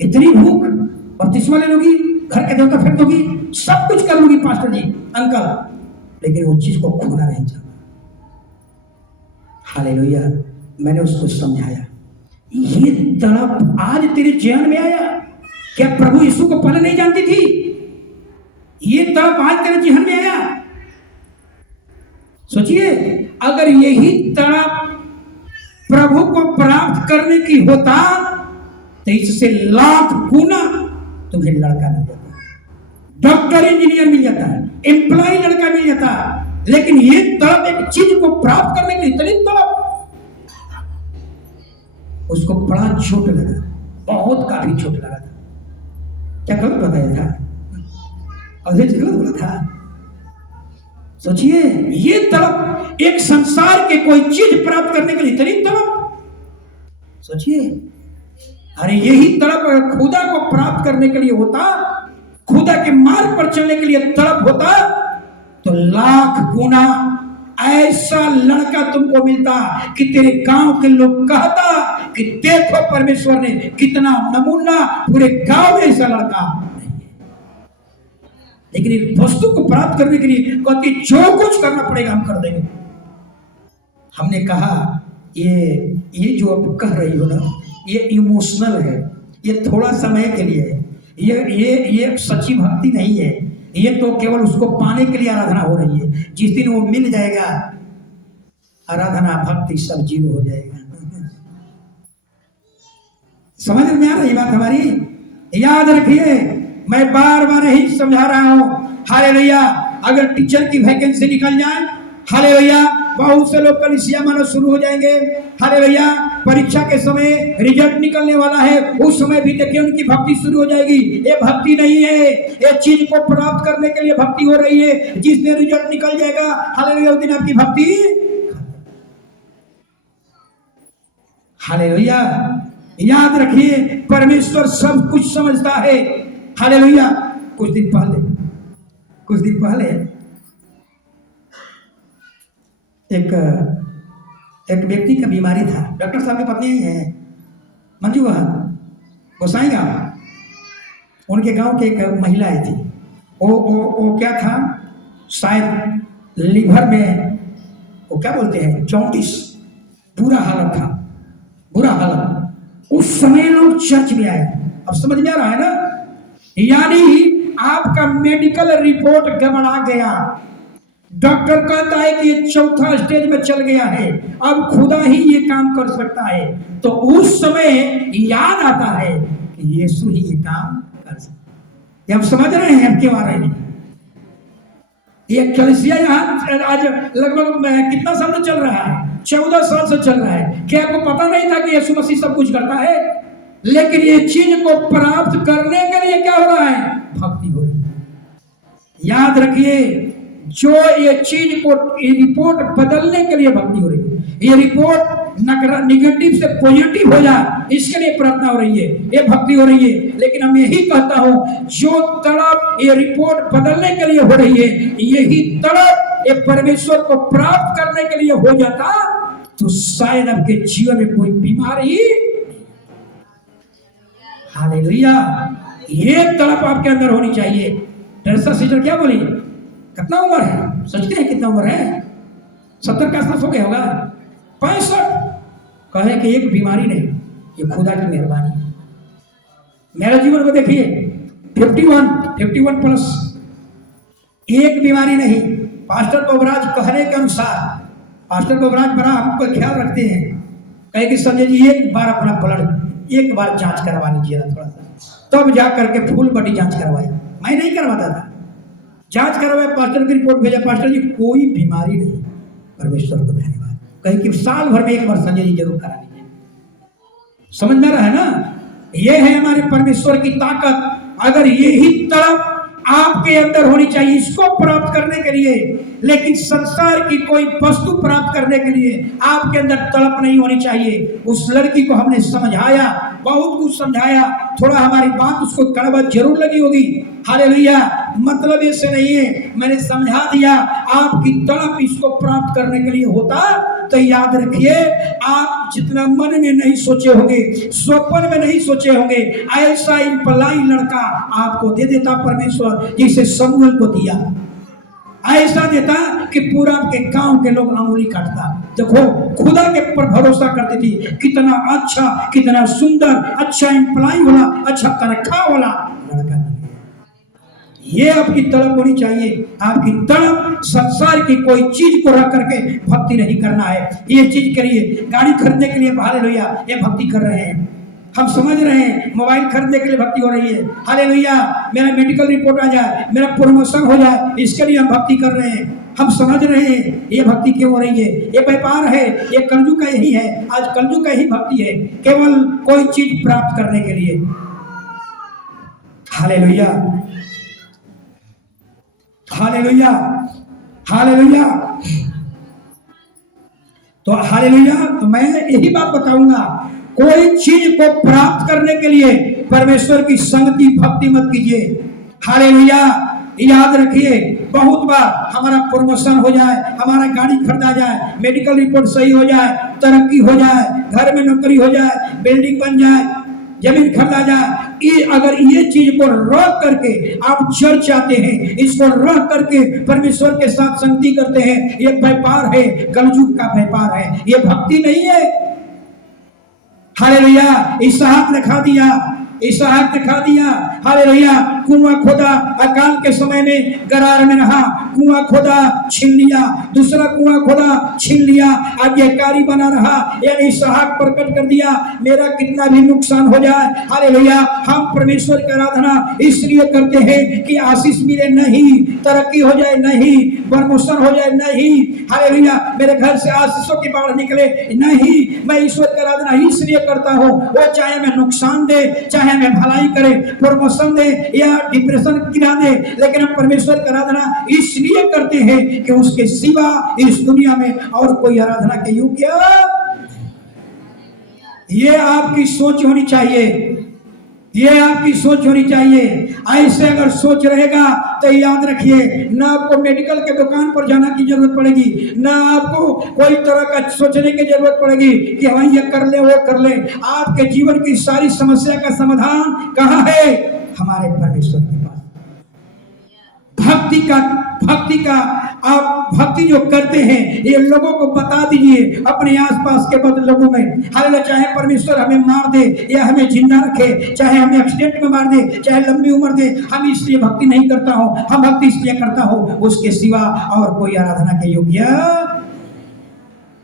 इतनी भूख, बपतिस्मा ले लोगी, घर के देवता फेंक दोगी, सब कुछ कर लूंगी पास्टर जी, अंकल, लेकिन वो चीज को खोना नहीं चाहता। हालेलुया। मैंने उसको समझाया, ये तड़प आज तेरे जीवन में आया, क्या प्रभु यीशु को पहले नहीं जानती थी? ये तड़प आज तेरे जीवन में आया। सोचिए, अगर यही तड़प प्रभु को प्राप्त करने की होता तो इससे लाख गुना तुम्हें लड़का मिल जाता, डॉक्टर इंजीनियर मिल जाता, एम्प्लॉय लड़का मिल जाता, लेकिन ये तड़प, एक चीज को प्राप्त करने के लिए इतनी तड़प, उसको बड़ा चोट लगा, बहुत काफी चोट लगा था। क्या गलत बताया था? गलत बोला था? सोचिए, ये तड़प, एक संसार के कोई चीज प्राप्त करने के लिए इतनी तड़प, सोचिए। अरे यही तड़प अगर खुदा को प्राप्त करने के लिए होता, खुदा के मार्ग पर चलने के लिए तड़प होता, तो लाख गुना ऐसा लड़का तुमको मिलता कि तेरे गांव के लोग कहता कि देखो परमेश्वर ने कितना नमूना, पूरे गांव में ऐसा लड़का नहीं है। लेकिन एक वस्तु को प्राप्त करने के लिए कहती जो कुछ करना पड़ेगा हम कर देंगे। हमने कहा ये जो आप कह रही हो ना, ये इमोशनल है, ये थोड़ा समय के लिए है, ये सच्ची भक्ति नहीं है, ये तो केवल उसको पाने के लिए आराधना हो रही है। जिस दिन वो मिल जाएगा, आराधना भक्ति सब जीरो हो जाएगा। समझ में आ रही बात हमारी? याद रखिए, मैं बार बार यही समझा रहा हूं। हालेलुया। अगर टीचर की वैकेंसी निकल जाए, हालेलुया, बहुत से लोग कलीसिया मानो शुरू हो जाएंगे। हालेलुया। परीक्षा के समय रिजल्ट निकलने वाला है, उस समय भी देखिए उनकी भक्ति शुरू हो जाएगी। ये भक्ति नहीं है, ये चीज को प्राप्त करने के लिए भक्ति हो रही है। जिस दिन रिजल्ट निकल जाएगा, हालेलुया, उस दिन आपकी भक्ति। हालेलुया। याद रखिए, परमेश्वर सब कुछ समझता है। हालेलुया। कुछ दिन पहले एक व्यक्ति का बीमारी था। डॉक्टर साहब की पत्नी ही है, मंजू बहन गोसाईगा, उनके गांव की एक महिला आई थी। वो क्या था, शायद लीवर में वो क्या बोलते हैं, जॉन्डिस, बुरा हालत था, बुरा हालत। उस समय लोग चर्च में आए। अब समझ में आ रहा है ना, यानी आपका मेडिकल रिपोर्ट गड़बड़ा गया। डॉक्टर कहता है कि ये चौथा स्टेज में चल गया है, अब खुदा ही ये काम कर सकता है। तो उस समय याद आता है कि यीशु ही ये काम कर सकता है। हम समझ रहे हैं हम क्यों आ रहे हैं। ये कलीसिया यहाँ आज लगभग कितना साल से चल रहा है, 14 साल से चल रहा है। क्या आपको पता नहीं था कि यीशु मसीह सब कुछ करता है? लेकिन ये चीज को प्राप्त करने के लिए क्या हो रहा है, भक्ति हो रही है। याद रखिए, जो ये चीज को, ये रिपोर्ट बदलने के लिए भक्ति हो रही है। ये रिपोर्ट निगेटिव से पॉजिटिव हो जाए, इसके लिए प्रार्थना हो रही है, ये भक्ति हो रही है। लेकिन हम यही कहता हूं, जो तड़प ये रिपोर्ट बदलने के लिए हो रही है, यही तड़प ये परमेश्वर को प्राप्त करने के लिए हो जाता, तो शायद आपके जीवन में कोई बीमारी। हालेलुया। ये तड़प आपके अंदर होनी चाहिए। टेरेसा सिस्टर क्या बोली, कितना उम्र है, सोचते हैं कितना उम्र है, 70 का आसपास हो गया होगा, 65। कहे कि एक बीमारी नहीं, ये खुदा की मेहरबानी है। मेरा जीवन को देखिए, 51 प्लस, एक बीमारी नहीं। पास्टर कोबराज कहने के अनुसार, पास्टर कोबराज बड़ा हमको ख्याल रखते हैं, कहे कि संजय जी एक बार अपना ब्लड एक बार जांच करवा लीजिए ना थोड़ा सा, तब जा करके फुल बॉडी जांच करवाया। मैं नहीं करवाता था, जांच करवाया, पास्टर की रिपोर्ट भेजा, पास्टर जी कोई बीमारी नहीं। परमेश्वर को धन्यवाद। कहीं कि साल भर में एक बार संजय जी जरूर करा लीजिए। समझ में रहा है ना, ये है हमारे परमेश्वर की ताकत। अगर यही तड़प आपके अंदर होनी चाहिए इसको प्राप्त करने के लिए, लेकिन संसार की कोई वस्तु प्राप्त करने के लिए आपके अंदर तड़प नहीं होनी चाहिए। उस लड़की को हमने समझाया, बहुत कुछ समझाया, थोड़ा हमारी बात उसको कड़वा जरूर लगी होगी। हालेलुया। मतलब ऐसे नहीं है, मैंने समझा दिया। आपकी तड़प इसको प्राप्त करने के लिए होता, तो याद रखिए, आप जितना मन में नहीं सोचे होंगे, स्वप्न में नहीं सोचे होंगे, ऐसा इम्पलाई लड़का आपको दे देता परमेश्वर, जिसे समूएल को दिया। ऐसा देता कि पूरा के गांव के लोग अंगुली काटता। देखो, खुदा के पर भरोसा करती थी, कितना अच्छा, कितना सुंदर, अच्छा एम्प्लॉय वाला, अच्छा तनख्वाह वाला लड़का। ये आपकी तड़प होनी चाहिए। आपकी तड़प संसार की कोई चीज को रख करके भक्ति नहीं करना है। ये चीज करिए, गाड़ी खरीदने के लिए हालेलुया ये भक्ति कर रहे हैं, हम समझ रहे हैं। मोबाइल खरीदने के लिए भक्ति हो रही है, हालेलुया। मेरा मेडिकल रिपोर्ट आ जाए, मेरा प्रमोशन हो जाए, इसके लिए हम भक्ति कर रहे हैं। हम समझ रहे हैं ये भक्ति क्यों हो रही है। ये व्यापार है, ये कलयुग का यही है, आज कलयुग का ही भक्ति है, केवल कोई चीज प्राप्त करने के लिए। Hallelujah, hallelujah, hallelujah. तो हालेलुया, तो मैं यही बात बताऊंगा, कोई चीज को प्राप्त करने के लिए परमेश्वर की संगति भक्ति मत कीजिए। हालेलुया। याद रखिए, बहुत बार हमारा प्रमोशन हो जाए, हमारा गाड़ी खरीदा जाए, मेडिकल रिपोर्ट सही हो जाए, तरक्की हो जाए, घर में नौकरी हो जाए, बिल्डिंग बन जाए, जमीन खरीदा जाए, अगर ये चीज को रख करके आप चर्च आते हैं, इसको रख करके परमेश्वर के साथ संगति करते हैं, ये व्यापार है, कलयुग का व्यापार है, ये भक्ति नहीं है। हालेलुया। इसहाक दिखा दिया, इसहाक दिखा दिया। हालेलुया। कुआं खोदा, अकाल के समय में गरार में रहा, कुआं खोदा छीन लिया, दूसरा कुआं खोदा छीन लिया, आज्ञाकारी बना रहा। यानी इसहाक प्रकट कर दिया, मेरा कितना भी नुकसान हो जाए, हालेलुया, हम परमेश्वर की आराधना इसलिए करते हैं कि आशीष मिले, नहीं तरक्की हो जाए, नहीं प्रमोशन हो जाए, नहीं हालेलुया, मेरे घर से आशीषों की बाढ़ निकले, नहीं, मैं ईश्वर की आराधना इसलिए करता हूँ, वो चाहे मैं नुकसान दे, चाहे मैं भलाई करे, प्रमोशन दे या डिप्रेशन गिरा दे, लेकिन हम परमेश्वर की आराधना इसलिए करते हैं कि उसके सिवा इस दुनिया में और कोई आराधना के योग्य। ये आपकी सोच होनी चाहिए, ये आपकी सोच होनी चाहिए। ऐसे अगर सोच रहेगा तो याद रखिए, ना आपको मेडिकल के दुकान पर जाना की जरूरत पड़ेगी, ना आपको कोई तरह का सोचने की जरूरत पड़ेगी कि हम ये कर ले वो कर ले। आपके जीवन की सारी समस्या का समाधान कहाँ है? हमारे परमेश्वर के पास। भक्ति का आप भक्ति जो करते हैं ये लोगों को बता दीजिए, अपने आसपास के लोगों में। हालेलुया। चाहे परमेश्वर हमें मार दे या हमें जिंदा रखे, चाहे हमें एक्सीडेंट में मार दे, चाहे लंबी उम्र दे, हम इसलिए भक्ति नहीं करता हूं, हम भक्ति इसलिए करता हूं उसके सिवा और कोई आराधना के योग्य।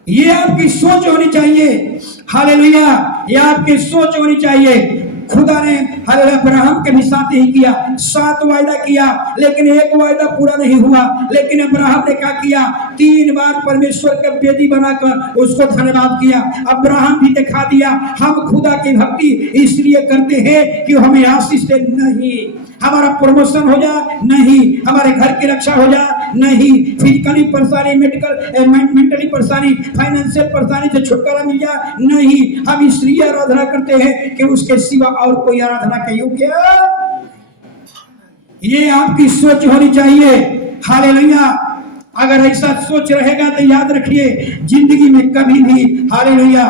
ये आपकी सोच होनी चाहिए। हालेलुया। ये आपकी सोच होनी चाहिए। खुदा ने हालेलुया अब्राहम के भी साथ ही किया, 7 वायदा किया, लेकिन एक वायदा पूरा नहीं हुआ। लेकिन अब्राहम ने क्या किया? 3 बार परमेश्वर के वेदी बनाकर उसको धन्यवाद किया। अब्राहम भी दिखा दिया, हम खुदा की भक्ति इसलिए करते हैं कि हमें आशीष दे, नहीं हमारा प्रमोशन हो जाए, नहीं हमारे घर की रक्षा हो जाए, नहीं फिजिकली परेशानी, मेंटली परेशानी, फाइनेंशियल परेशानी से छुटकारा मिल जाए, नहीं। हम इसलिए आराधना करते हैं कि उसके सिवा और कोई आराधना के योग्य। ये आपकी सोच होनी चाहिए। हालेलुया। अगर ऐसा सोच रहेगा तो याद रखिए, जिंदगी में कभी भी, हालेलुया।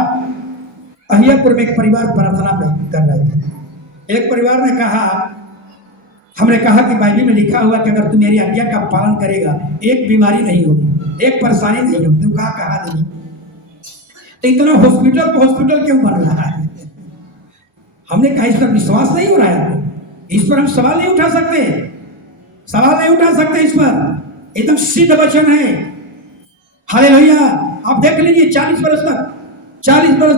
अहियापुर में एक परिवार प्रार्थना में कर रहे थे। एक परिवार ने कहा, हमने कहा कि बाइबल में लिखा हुआ कि अगर तू मेरी आज्ञा का पालन करेगा एक बीमारी नहीं होगी, एक परेशानी नहीं होगी। तू कहा नहीं, तो इतना हॉस्पिटल क्यों बन रहा है? हमने कहा इस पर विश्वास नहीं हो रहा है, इस पर हम सवाल नहीं उठा सकते, इस पर एकदम सिद्ध वचन है। हालेलुया। आप देख लीजिए 40 वर्ष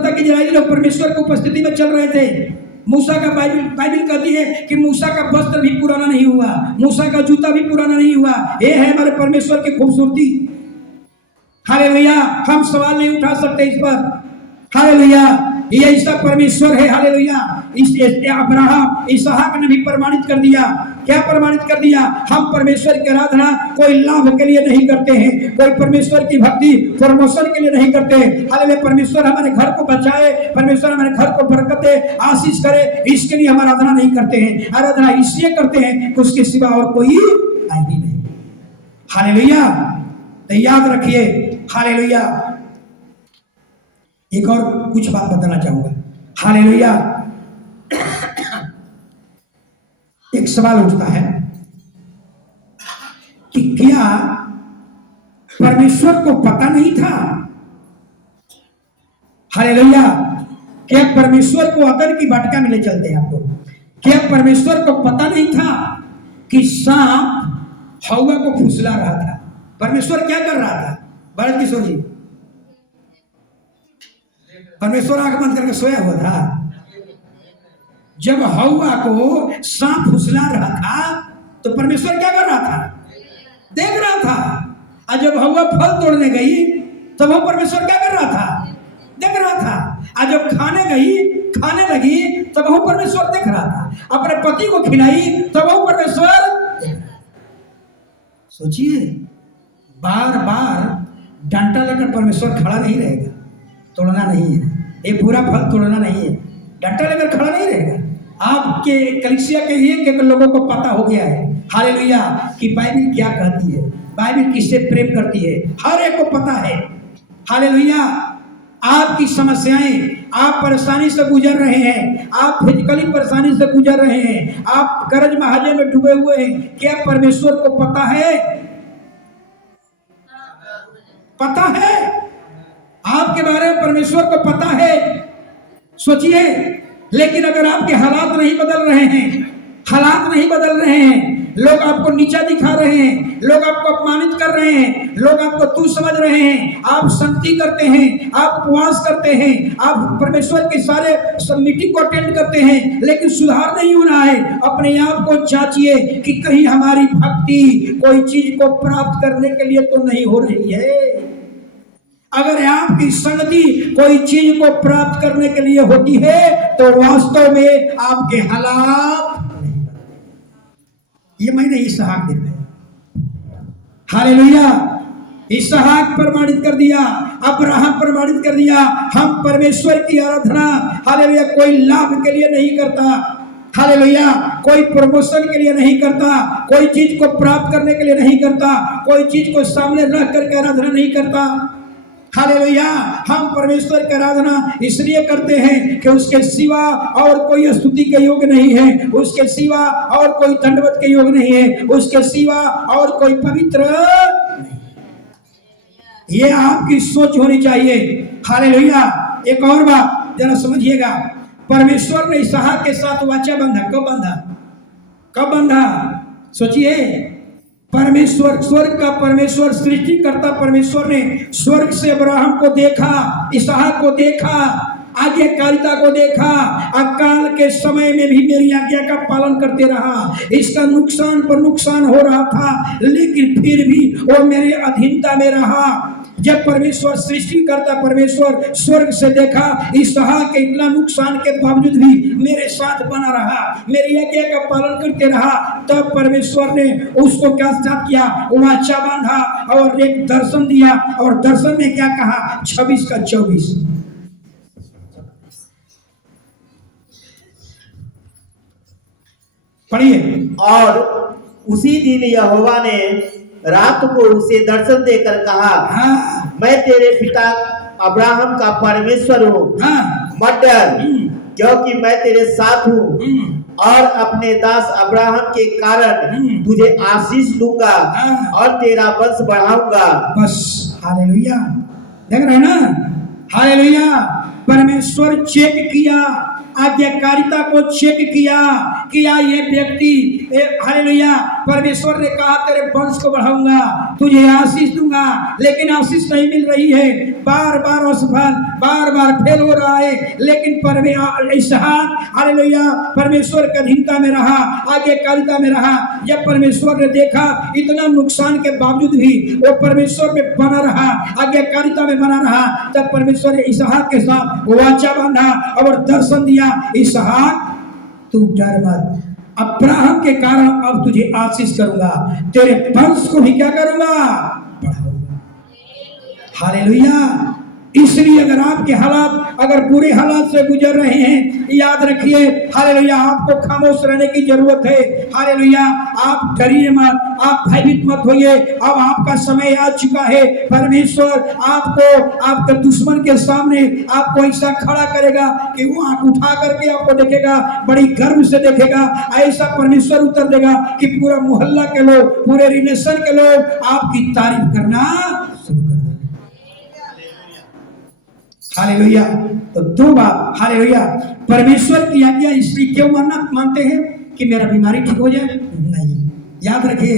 तक इजरायली लोग परमेश्वर की उपस्थिति में चल रहे थे। मूसा का बाइबल कहती है कि मूसा का वस्त्र भी पुराना नहीं हुआ, मूसा का जूता भी पुराना नहीं हुआ। ये है हमारे परमेश्वर की खूबसूरती। हालेलुया। हम सवाल नहीं उठा सकते इस पर। हालेलुया। ये ऐसा परमेश्वर है। हालेलुया। अब्राहम इसहाक ने भी प्रमाणित कर दिया। क्या प्रमाणित कर दिया? हम परमेश्वर की आराधना कोई लाभ के लिए नहीं करते हैं, कोई परमेश्वर की भक्ति प्रमोशन के लिए नहीं करते। हालेलुया। परमेश्वर हमारे घर को बचाए, परमेश्वर हमारे घर को बरकत दे, आशीष करे, इसके लिए हम आराधना नहीं करते हैं। आराधना इसलिए करते हैं कि उसके सिवा और कोई है ही नहीं। हालेलुया। तो याद रखिए। हालेलुया। एक और कुछ बात बताना चाहूंगा। हालेलुया। एक सवाल उठता है कि क्या परमेश्वर को पता नहीं था? हालेलुया। क्या परमेश्वर को अदर की भटका में ले चलते हैं आपको? क्या परमेश्वर को पता नहीं था कि सांप हवा को फुसला रहा था? परमेश्वर क्या कर रहा था? भरत किशोर जी, परमेश्वर आंख बंद करके सोया हुआ था। जब हवा को सांप फुसला रहा था तो परमेश्वर क्या कर रहा था? देख रहा था। और जब हवा फल तोड़ने गई तब वो परमेश्वर क्या कर रहा था? देख रहा था। और जब खाने लगी तब वो परमेश्वर देख रहा था। अपने पति को खिलाई तब वो परमेश्वर। सोचिए, बार बार डंडा लेकर परमेश्वर खड़ा नहीं रहेगा, तोड़ना नहीं है। ये पूरा फल तोड़ना नहीं है, डंडा लेकर खड़ा नहीं रहेगा। आपके कलीसिया के एक लोगों को पता हो गया है, हालेलुया, कि बाइबल क्या कहती है, बाइबल किससे प्रेम करती है, हर एक को पता है। हालेलुया। आपकी समस्याएं, आप परेशानी से गुजर रहे हैं, आप फिजिकली परेशानी से गुजर रहे हैं, आप कर्ज महाजे में डूबे हुए हैं, क्या परमेश्वर को पता है? पता है। आपके बारे में परमेश्वर को पता है। सोचिए, लेकिन अगर आपके हालात नहीं बदल रहे हैं, लोग आपको नीचा दिखा रहे हैं, लोग आपको अपमानित कर रहे हैं, लोग आपको तू समझ रहे हैं, आप संगति करते हैं, आप उपवास करते हैं, आप परमेश्वर के सारे मीटिंग को अटेंड करते हैं, लेकिन सुधार नहीं हो रहा है, अपने आप को जांचिए कि कहीं हमारी भक्ति कोई चीज को प्राप्त करने के लिए तो नहीं हो रही है। अगर आपकी संगति कोई चीज को प्राप्त करने के लिए होती है तो वास्तव में आपके हालात नहीं बदलते। ये मैंने इसहाक देखा है। हालेलुया। इसहाक प्रमाणित कर दिया, अब्राहम प्रमाणित कर दिया, हम परमेश्वर की आराधना हालेलुया कोई लाभ के लिए नहीं करता, हालेलुया कोई प्रमोशन के लिए नहीं करता, कोई चीज को प्राप्त करने के लिए नहीं करता, कोई चीज को सामने रख करके आराधना नहीं करता। हालेलुया हम परमेश्वर की आराधना इसलिए करते हैं कि उसके सिवा और कोई स्तुति के योग्य नहीं है, उसके सिवा और कोई दंडवत के योग्य नहीं है, उसके सिवा और कोई पवित्र नहीं। ये आपकी सोच होनी चाहिए। हालेलुया एक और बात जरा समझिएगा, परमेश्वर ने इसहाक के साथ वाचा बंधा, कब बंधा? कब बंधा? सोचिए, परमेश्वर स्वर्ग का परमेश्वर सृष्टिकर्ता परमेश्वर ने स्वर्ग से अब्राहम को देखा, इसहाक को देखा, आज्ञाकारिता को देखा, अकाल के समय में भी मेरी आज्ञा का पालन करते रहा, इसका नुकसान पर नुकसान हो रहा था लेकिन फिर भी वो मेरे अधीनता में रहा। जब परमेश्वर सृष्टि करता परमेश्वर स्वर्ग से देखा, इसहाक के इतना नुकसान के बावजूद भी मेरे साथ बना रहा, मेरी आज्ञा का पालन करते रहा, तब परमेश्वर ने उसको क्या साथ किया? वाचा बांधा और एक दर्शन दिया, और दर्शन में क्या कहा? 26 का 24 पढ़िए। और उसी दिन यहोवा ने रात को उसे दर्शन देकर कहा, हाँ, मैं तेरे पिता अब्राहम का परमेश्वर हूँ, हाँ, मत डर, क्योंकि मैं तेरे साथ हूँ और अपने दास अब्राहम के कारण तुझे आशीष दूंगा और तेरा वंश बढ़ाऊंगा। बस हालेलुया, देख रहे हैं ना? हालेलुया परमेश्वर चेक किया, आज्ञाकारिता को चेक किया, ये व्यक्ति हालेलुया परमेश्वर ने कहा तेरे वंश को बढ़ाऊंगा, तुझे आशीष दूंगा, लेकिन आशीष नहीं मिल रही है, बार बार असफल, बार बार फेल हो रहा है। लेकिन इसहाक हालेलुया परमेश्वर की अधीनता में रहा, आज्ञाकारिता में रहा। जब परमेश्वर ने देखा इतना नुकसान के बावजूद भी वो परमेश्वर में बना रहा, आज्ञाकारिता में बना रहा, तब परमेश्वर ने इसहाक के साथ वाचा बांधा और दर्शन दिया, इसहाक तू डर मत, अब्राहम के कारण अब तुझे आशीष करूंगा, तेरे वंश को भी क्या करूंगा? बढ़ाऊंगा। हालेलुया। इसलिए अगर आपके हालात अगर बुरे हालात से गुजर रहे हैं, याद रखिए हालेलुया आपको खामोश रहने की जरूरत है। हालेलुया आप डरिए मत, आप भयभीत मत होइए, अब आपका समय आ चुका है। परमेश्वर आपको आपके दुश्मन के सामने आपको ऐसा खड़ा करेगा कि वो आंख उठा करके आपको देखेगा, बड़ी गर्व से देखेगा, ऐसा परमेश्वर उत्तर देगा कि पूरा मोहल्ला के लोग, पूरे रिलेशन के लोग आपकी तारीफ करना शुरू कर देंगे। हालेलुया। तो दो बात, हालेलुया परमेश्वर की आज्ञा इसलिए क्यों मानते हैं कि मेरा बीमारी ठीक हो जाए? नहीं, याद रखिए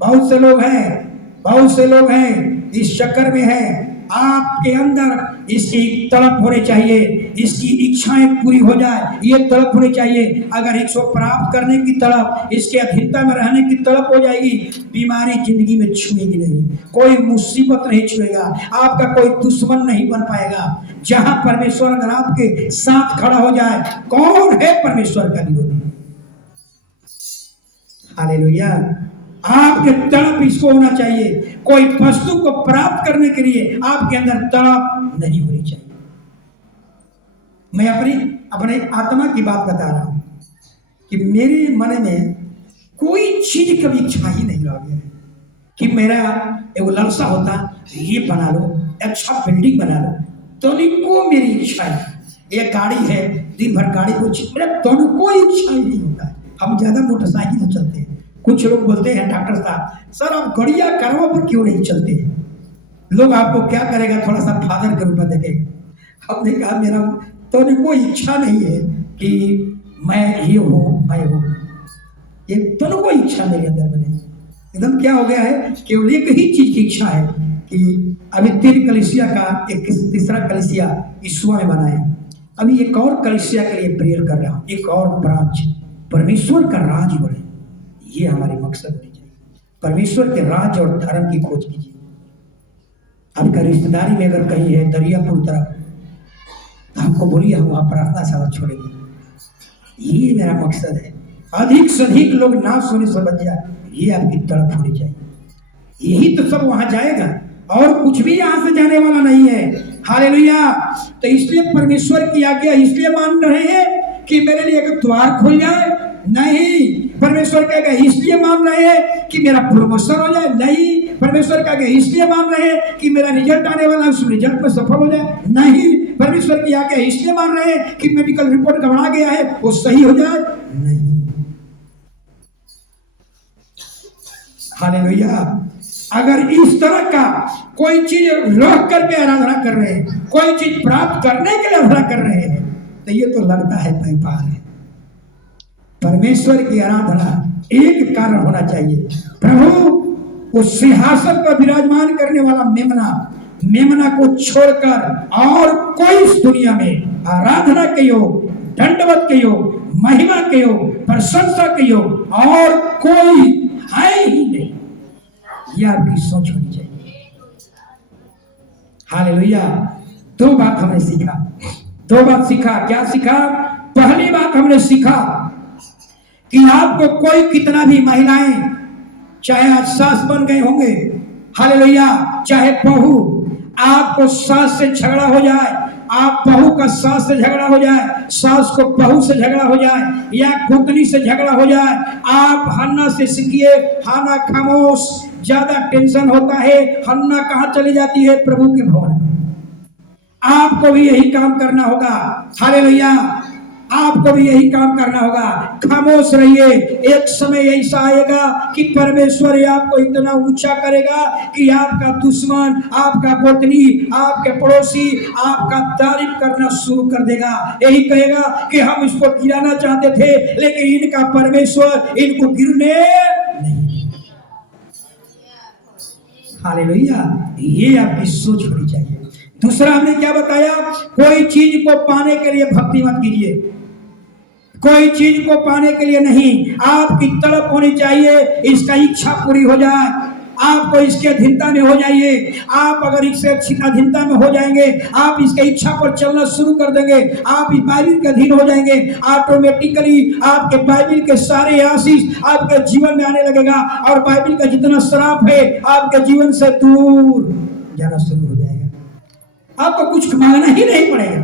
बहुत से लोग हैं इस चक्कर में हैं। आपके अंदर इसकी तड़प होनी चाहिए, इसकी इच्छाएं पूरी हो जाए, ये तड़प होनी चाहिए। अगर इसको प्राप्त करने की तड़प, इसके अधीनता में रहने की तड़प हो जाएगी, बीमारी जिंदगी में छुएगी नहीं, कोई मुसीबत नहीं छुएगा, आपका कोई दुश्मन नहीं बन पाएगा। जहां परमेश्वर अगर आपके साथ खड़ा हो जाए, कौन है परमेश्वर का विरोधी? हालेलुया। आपके तड़प इसको होना चाहिए, कोई वस्तु को प्राप्त करने के लिए आपके अंदर तड़प नहीं होनी चाहिए। मैं अपने आत्मा की बात बता रहा हूं कि मेरे मन में कोई चीज कभी इच्छा ही नहीं लगी है कि मेरा एक लालसा होता ये बना लो, अच्छा बिल्डिंग बना लो, तो को मेरी इच्छा है, ये गाड़ी है, दिन भर गाड़ी को मेरा दोनों कोई इच्छा ही नहीं होता है। हम ज्यादा मोटरसाइकिल से चलते हैं। कुछ लोग बोलते हैं डॉक्टर साहब सर आप गड़िया कारवा पर क्यों नहीं चलते? लोग आपको क्या करेगा, थोड़ा सा फादर के रूप में देखेगा। हमने कहा मेरा तो कोई इच्छा नहीं है कि मैं ये हूँ मैं हूँ, ये दोनों कोई इच्छा मेरे अंदर में नहीं। एकदम क्या हो गया है, केवल एक ही चीज की इच्छा है कि अभी 3 कलीसिया का एक तीसरा कलीसिया ईश्वर में बनाए, अभी एक और कलीसिया के लिए प्रेयर कर रहा हूँ, एक और ब्रांच, परमेश्वर का राज बढ़े, ये हमारी मकसद होनी चाहिए। परमेश्वर के राज और धर्म की खोज कीजिए। आपका रिश्तेदारी में अगर कहीं है दरियापुर तरफ, तो हमको बोलिए, हम वहाँ प्रार्थना सभा छोड़ेंगे। ये मेरा मकसद है, अधिक से अधिक लोग नाश होने से बच जाए, ये आपकी तड़प होनी चाहिए। यही तो सब वहाँ जाएगा। और कुछ भी यहाँ से जाने वाला नहीं है। हालेलुया। तो इसलिए परमेश्वर की आज्ञा इसलिए मान रहे हैं कि मेरे लिए एक द्वार खुल जाए, नहीं। परमेश्वर का आज्ञा इसलिए मान रहे हैं कि मेरा प्रमोशन हो जाए, नहीं। परमेश्वर का आज्ञा इसलिए मान रहे हैं कि मेरा रिजल्ट आने वाला है, उस रिजल्ट में सफल हो जाए, नहीं। परमेश्वर की आज्ञा इसलिए मान रहे हैं कि मेडिकल रिपोर्ट गड़बड़ा गया है, वो सही हो जाए, नहीं। हालेलुया। अगर इस तरह का कोई चीज रख करके आराधना कर रहे हैं, कोई चीज प्राप्त करने के लिए आराधना कर रहे हैं, तो ये तो लगता है व्यापार है। परमेश्वर की आराधना एक कारण होना चाहिए, प्रभु उस सिंहासन पर विराजमान करने वाला मेमना को छोड़कर और कोई इस दुनिया में आराधना के योग, दंडवत के योग, महिमा के योग, प्रशंसा के योग और कोई है ही नहीं। यह आपकी सोच होनी चाहिए। हालेलुया। दो बात हमने सीखा, दो बात सीखा। क्या सीखा? पहली बात हमने सीखा कि आपको कोई कितना भी महिलाएं, चाहे आज सास बन गए होंगे, हालेलुया, चाहे बहू, आपको सास से झगड़ा हो जाए, आप बहू का सास से झगड़ा हो जाए, सास को बहू से झगड़ा हो जाए, या गोतनी से झगड़ा हो जाए, आप हन्ना से सीखिए, हन्ना खामोश, ज्यादा टेंशन होता है, हन्ना कहाँ चली जाती है? प्रभु के भवन। आपको भी यही काम करना होगा। हालेलुया। आपको भी यही काम करना होगा। खामोश रहिए। एक समय ऐसा आएगा कि परमेश्वर आपको इतना ऊंचा करेगा कि आपका दुश्मन, आपका गोतनी, आपके पड़ोसी आपका तारीफ करना शुरू कर देगा। यही कहेगा कि हम इसको गिराना चाहते थे, लेकिन इनका परमेश्वर इनको गिरने नहीं। हालेलुया। ये आपकी सोच होनी चाहिए। दूसरा हमने क्या बताया? कोई चीज को पाने के लिए भक्ति मत कीजिए, कोई चीज को पाने के लिए नहीं। आपकी तड़प होनी चाहिए इसका इच्छा पूरी हो जाए, आपको इसके अधीनता में हो जाइए। आप अगर इससे अधीनता में हो जाएंगे, आप इसके इच्छा पर चलना शुरू कर देंगे, आप इस बाइबिल के अधीन हो जाएंगे, ऑटोमेटिकली आपके बाइबिल के सारे आशीष आपके जीवन में आने लगेगा और बाइबिल का जितना श्राप है आपके जीवन से दूर जाना शुरू हो जाएगा। आपको कुछ मांगना ही नहीं पड़ेगा,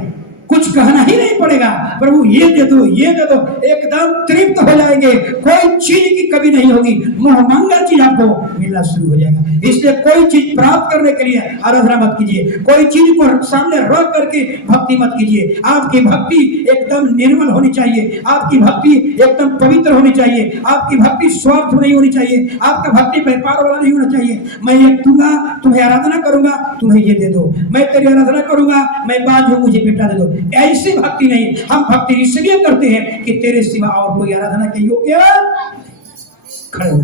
कुछ कहना ही नहीं पड़ेगा। प्रभु ये दे दो, ये दे दो, एकदम तृप्त हो जाएंगे। कोई चीज की कमी नहीं होगी, मुहमांगा चीज आपको मिलना शुरू हो जाएगा। इसलिए कोई चीज प्राप्त करने के लिए आराधना मत कीजिए, कोई चीज को सामने रख करके भक्ति मत कीजिए। आपकी भक्ति एकदम निर्मल होनी चाहिए, आपकी भक्ति एकदम पवित्र होनी चाहिए, आपकी भक्ति स्वार्थ नहीं होनी चाहिए, आपका भक्ति व्यापार वाला नहीं होना चाहिए। मैं ये दूंगा, तुम्हें आराधना करूंगा, तुम्हें ये दे दो, मैं तेरी आराधना करूंगा, मैं बांझ हूं, मुझे बेटा दे दो। ऐसी भक्ति नहीं। हम भक्ति इसलिए करते हैं कि तेरे सिवा और कोई आराधना के योग्य खड़े हो।